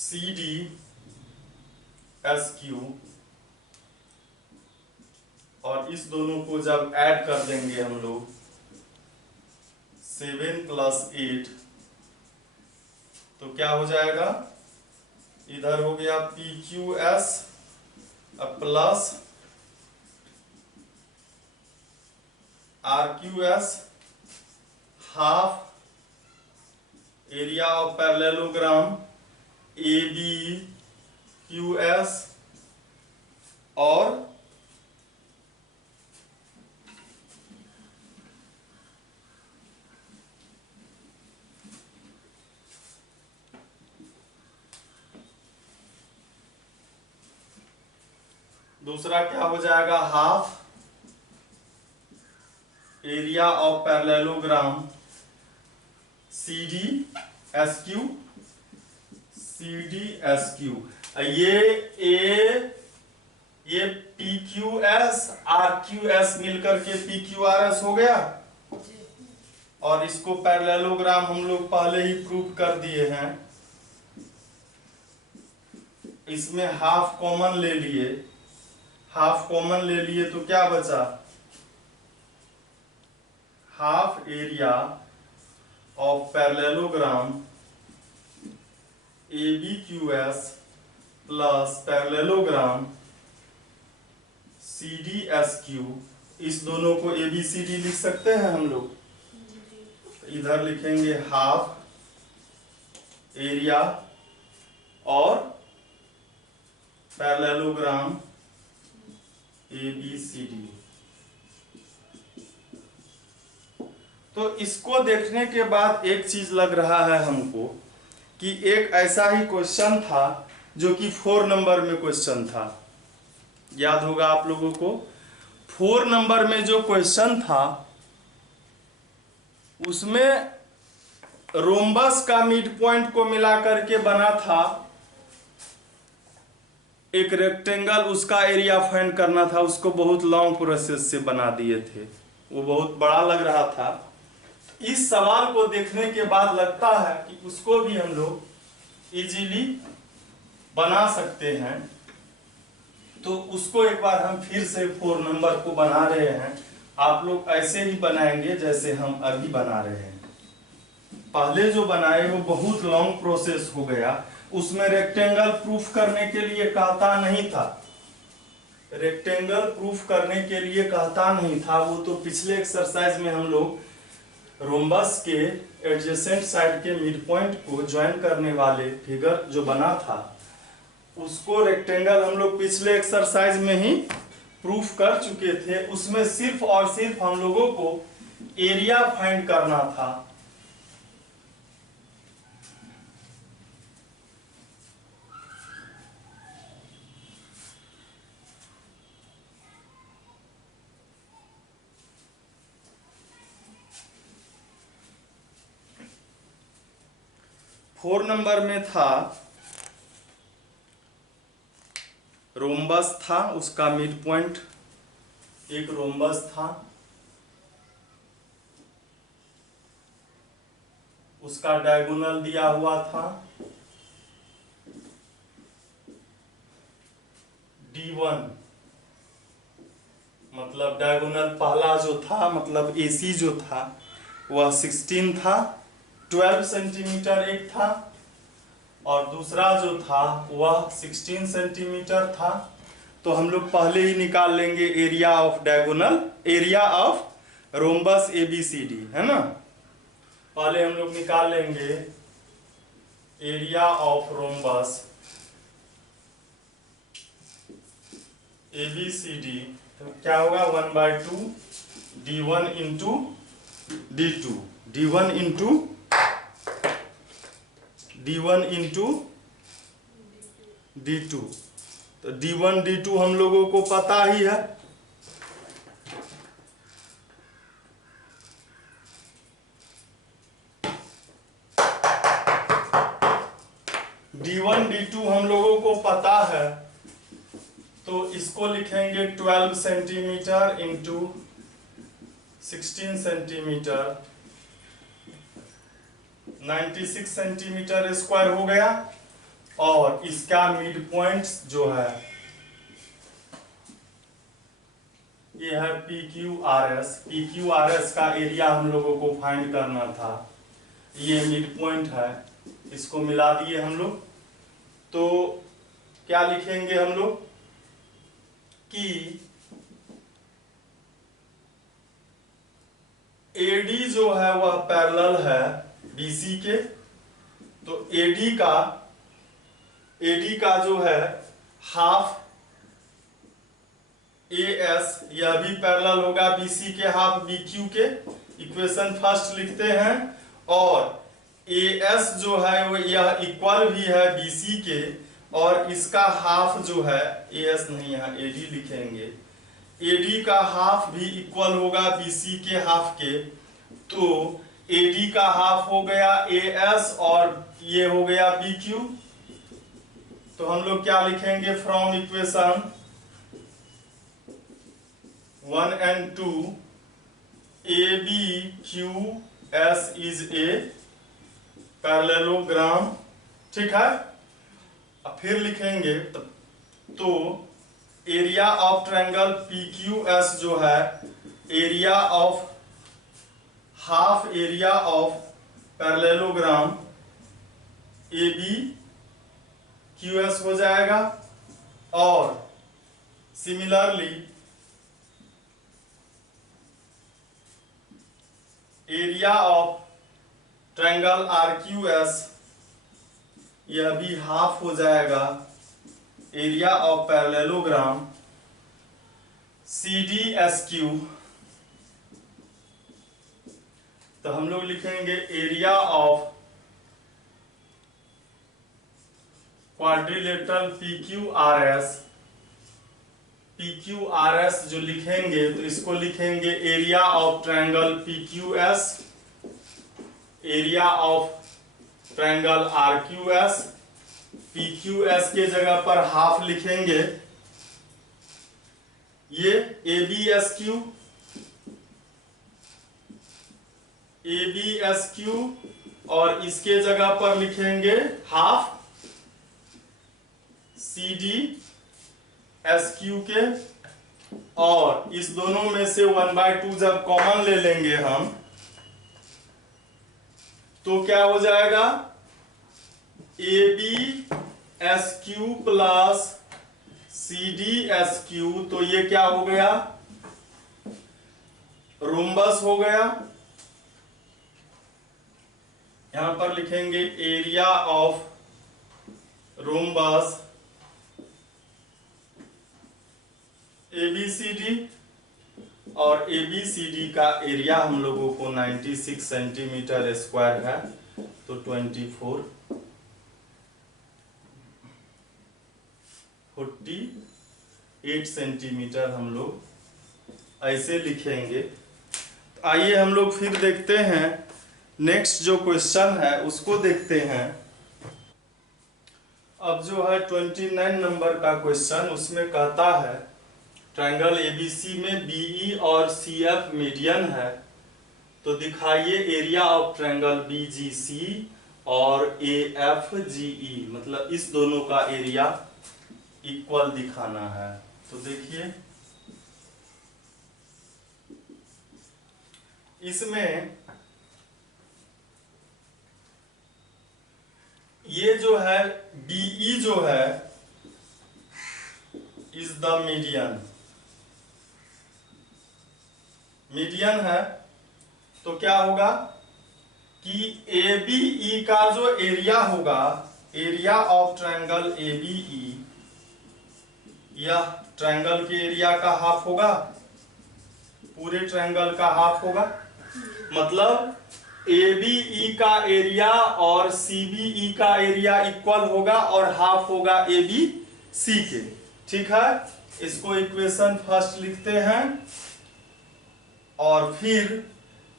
CDSQ। और इस दोनों को जब ऐड कर देंगे हम लोग 7 + 8 तो क्या हो जाएगा, इधर हो गया PQS plus RQS half area of parallelogram ABQS और दूसरा क्या हो जाएगा, half area of parallelogram CDSQ। ये PQS RQS मिलकर के PQRS हो गया। और इसको पैरेललोग्राम हम लोग पहले ही प्रूव कर दिए हैं। इसमें हाफ कॉमन ले लिए, तो क्या बचा, half area of parallelogram ABQS plus parallelogram CDSQ, इस दोनों को ABCD लिख सकते हैं हम लोग। इधर लिखेंगे हाफ एरिया और पैरेललोग्राम ABCD। तो इसको देखने के बाद एक चीज लग रहा है हमको कि एक ऐसा ही क्वेश्चन था जो कि 4 नंबर में क्वेश्चन था, याद होगा आप लोगों को। 4 नंबर में जो क्वेश्चन था उसमें रोम्बस का मिड पॉइंट को मिला करके बना था एक रेक्टेंगल, उसका एरिया फाइंड करना था। उसको बहुत लॉन्ग प्रोसेस से बना दिए थे, वो बहुत बड़ा लग रहा था। इस सवाल को देखने के बाद लगता है कि उसको भी हम लोग इजीली बना सकते हैं। तो उसको एक बार हम फिर से 4 नंबर को बना रहे हैं। आप लोग ऐसे ही बनाएंगे जैसे हम अभी बना रहे हैं। पहले जो बनाए वो बहुत लॉन्ग प्रोसेस हो गया, उसमें रेक्टेंगल प्रूफ करने के लिए कहता नहीं था, रेक्टेंगल प्रूफ करने के लिए कहता नहीं था। वो तो पिछले एक्सरसाइज में हम लोग रोम्बस के एडजेसेंट साइड के मिड पॉइंट को ज्वाइन करने वाले फिगर जो बना था उसको रेक्टेंगल हम लोग पिछले एक्सरसाइज में ही प्रूफ कर चुके थे। उसमें सिर्फ और सिर्फ हम लोगों को एरिया फाइंड करना था। फोर नंबर में था रोम्बस था, उसका मिड पॉइंट एक रोम्बस था, उसका डायगोनल दिया हुआ था D1, मतलब डायगोनल पहला जो था मतलब AC जो था वह 16 था, 12 सेंटीमीटर एक था, और दूसरा जो था वह 16 सेंटीमीटर था। तो हम लोग पहले ही निकाल लेंगे area of diagonal, area of rhombus ABCD, है ना। पहले हम लोग निकाल लेंगे एरिया ऑफ रोम्बस ABCD। तो क्या होगा 1/2 D1 into D2, D1 into D2। तो D1 D2 हम लोगों को पता ही है। D1 D2 हम लोगों को पता है, तो इसको लिखेंगे 12 centimetre into 16 centimetre, 96 centimetre square हो गया। और इसका मिड पॉइंट जो है ये है PQRS। PQRS का एरिया हम लोगों को फाइंड करना था। ये मिड पॉइंट है, इसको मिला दिए हम लोग। तो क्या लिखेंगे हम लोग कि AD जो है वह पैरेलल है BC के। तो AD का जो है हाफ AS, यह भी पैरेलल होगा BC के हाफ BQ के। इक्वेशन फर्स्ट लिखते हैं। और AS जो है वो यह इक्वल भी है BC के, और इसका हाफ जो है AS नहीं, यहाँ AD लिखेंगे। AD का हाफ भी इक्वल होगा BC के हाफ के। तो AD का हाफ हो गया AS और ये हो गया BQ। तो हम लोग क्या लिखेंगे from equation 1 and 2 ABQS is a parallelogram, ठीक है। अब फिर लिखेंगे तो एरिया ऑफ ट्रायंगल PQS जो है area of half area of parallelogram ABQS हो जाएगा। और similarly area of triangle RQS, यह भी हाफ हो जाएगा एरिया ऑफ पैरेललोग्राम CDSQ। तो हम लोग लिखेंगे area of quadrilateral PQRS। PQRS जो लिखेंगे तो इसको लिखेंगे area of triangle PQS, area of triangle RQS। PQS के जगह पर हाफ लिखेंगे ये ABSQ, और इसके जगह पर लिखेंगे हाफ CDSQ के। और इस दोनों में से 1/2 जब कॉमन ले लेंगे हम तो क्या हो जाएगा ABSQ प्लस CDSQ। तो ये क्या हो गया रोम्बस हो गया। यहां पर लिखेंगे एरिया ऑफ रोम्बस ABCD, और ABCD का एरिया हम लोगों को 96 सेंटीमीटर स्क्वायर है, तो 48 सेंटीमीटर हम लोग ऐसे लिखेंगे। तो आइए हम लोग फिर देखते हैं नेक्स्ट जो क्वेश्चन है उसको देखते हैं। अब जो है 29 नंबर का क्वेश्चन, उसमें कहता है ट्रायंगल ABC में BE और CF मीडियन है, तो दिखाइए एरिया ऑफ ट्रायंगल BGC और AFGE, मतलब इस दोनों का एरिया इक्वल दिखाना है। तो देखिए इसमें ये जो है BE जो है इज द मीडियन है, तो क्या होगा कि ABE का जो एरिया होगा, एरिया ऑफ ट्रायंगल ABE, यह ट्रायंगल के एरिया का हाफ होगा, पूरे ट्रायंगल का हाफ होगा। मतलब ABE का एरिया और CBE का एरिया इक्वल होगा और हाफ होगा ABC के। ठीक है, इसको इक्वेशन फर्स्ट लिखते हैं। और फिर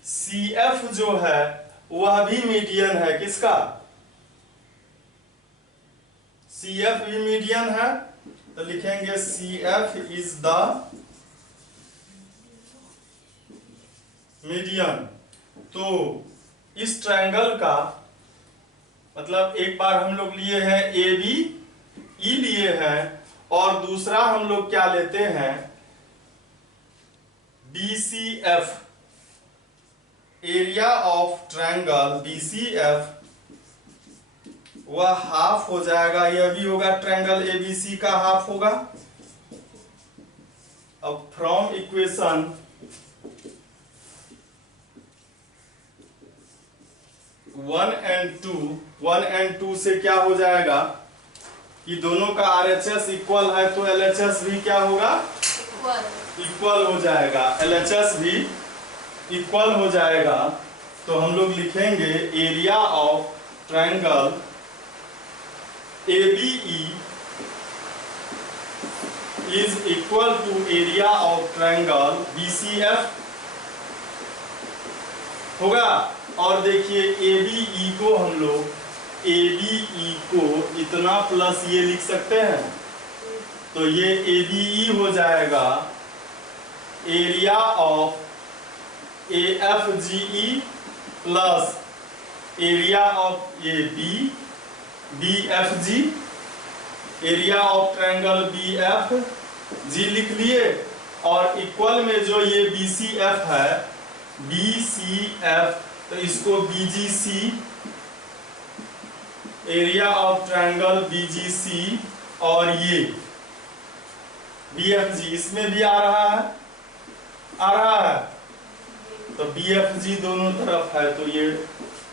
CF जो है वह भी मीडियन है, किसका CF भी मीडियन है, तो लिखेंगे CF इज द मीडियन। तो इस ट्रायंगल का मतलब एक बार हम लोग लिए हैं ABE लिए हैं, और दूसरा हम लोग क्या लेते हैं BCF, area of triangle BCF, वह हाफ हो जाएगा, यह भी होगा ट्रायंगल ABC का हाफ होगा। अब फ्रॉम इक्वेशन 1 and 2 से क्या हो जाएगा कि दोनों का RHS इक्वल है, तो LHS भी क्या होगा इक्वल हो जाएगा, LHS भी इक्वल हो जाएगा। तो हम लोग लिखेंगे area of triangle ABE is equal to area of triangle BCF होगा। और देखिए ABE को हम लोग ABE को इतना प्लस ये लिख सकते हैं, तो ये ABE हो जाएगा area of AFGE plus area of BFG, area of triangle BFG लिख लिए। और इक्वल में जो ये BCF है BCF, तो इसको BGC, area of triangle BGC, और ये BFG इसमें भी आ रहा है तो BFG दोनों तरफ है तो ये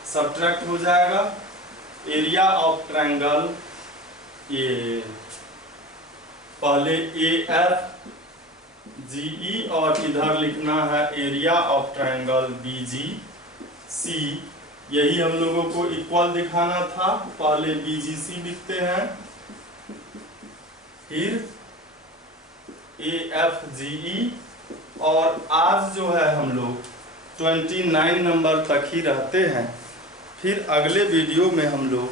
सब्ट्रैक्ट हो जाएगा। एरिया ऑफ ट्रायंगल, ये पहले AFGE और इधर लिखना है एरिया ऑफ ट्रायंगल BGC। यही हम लोगों को इक्वल दिखाना था, पहले BGC लिखते हैं फिर AFGE। और आज जो है हम लोग 29 नंबर तक ही रहते हैं, फिर अगले वीडियो में हम लोग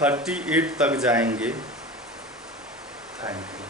38 तक जाएंगे। Thank you.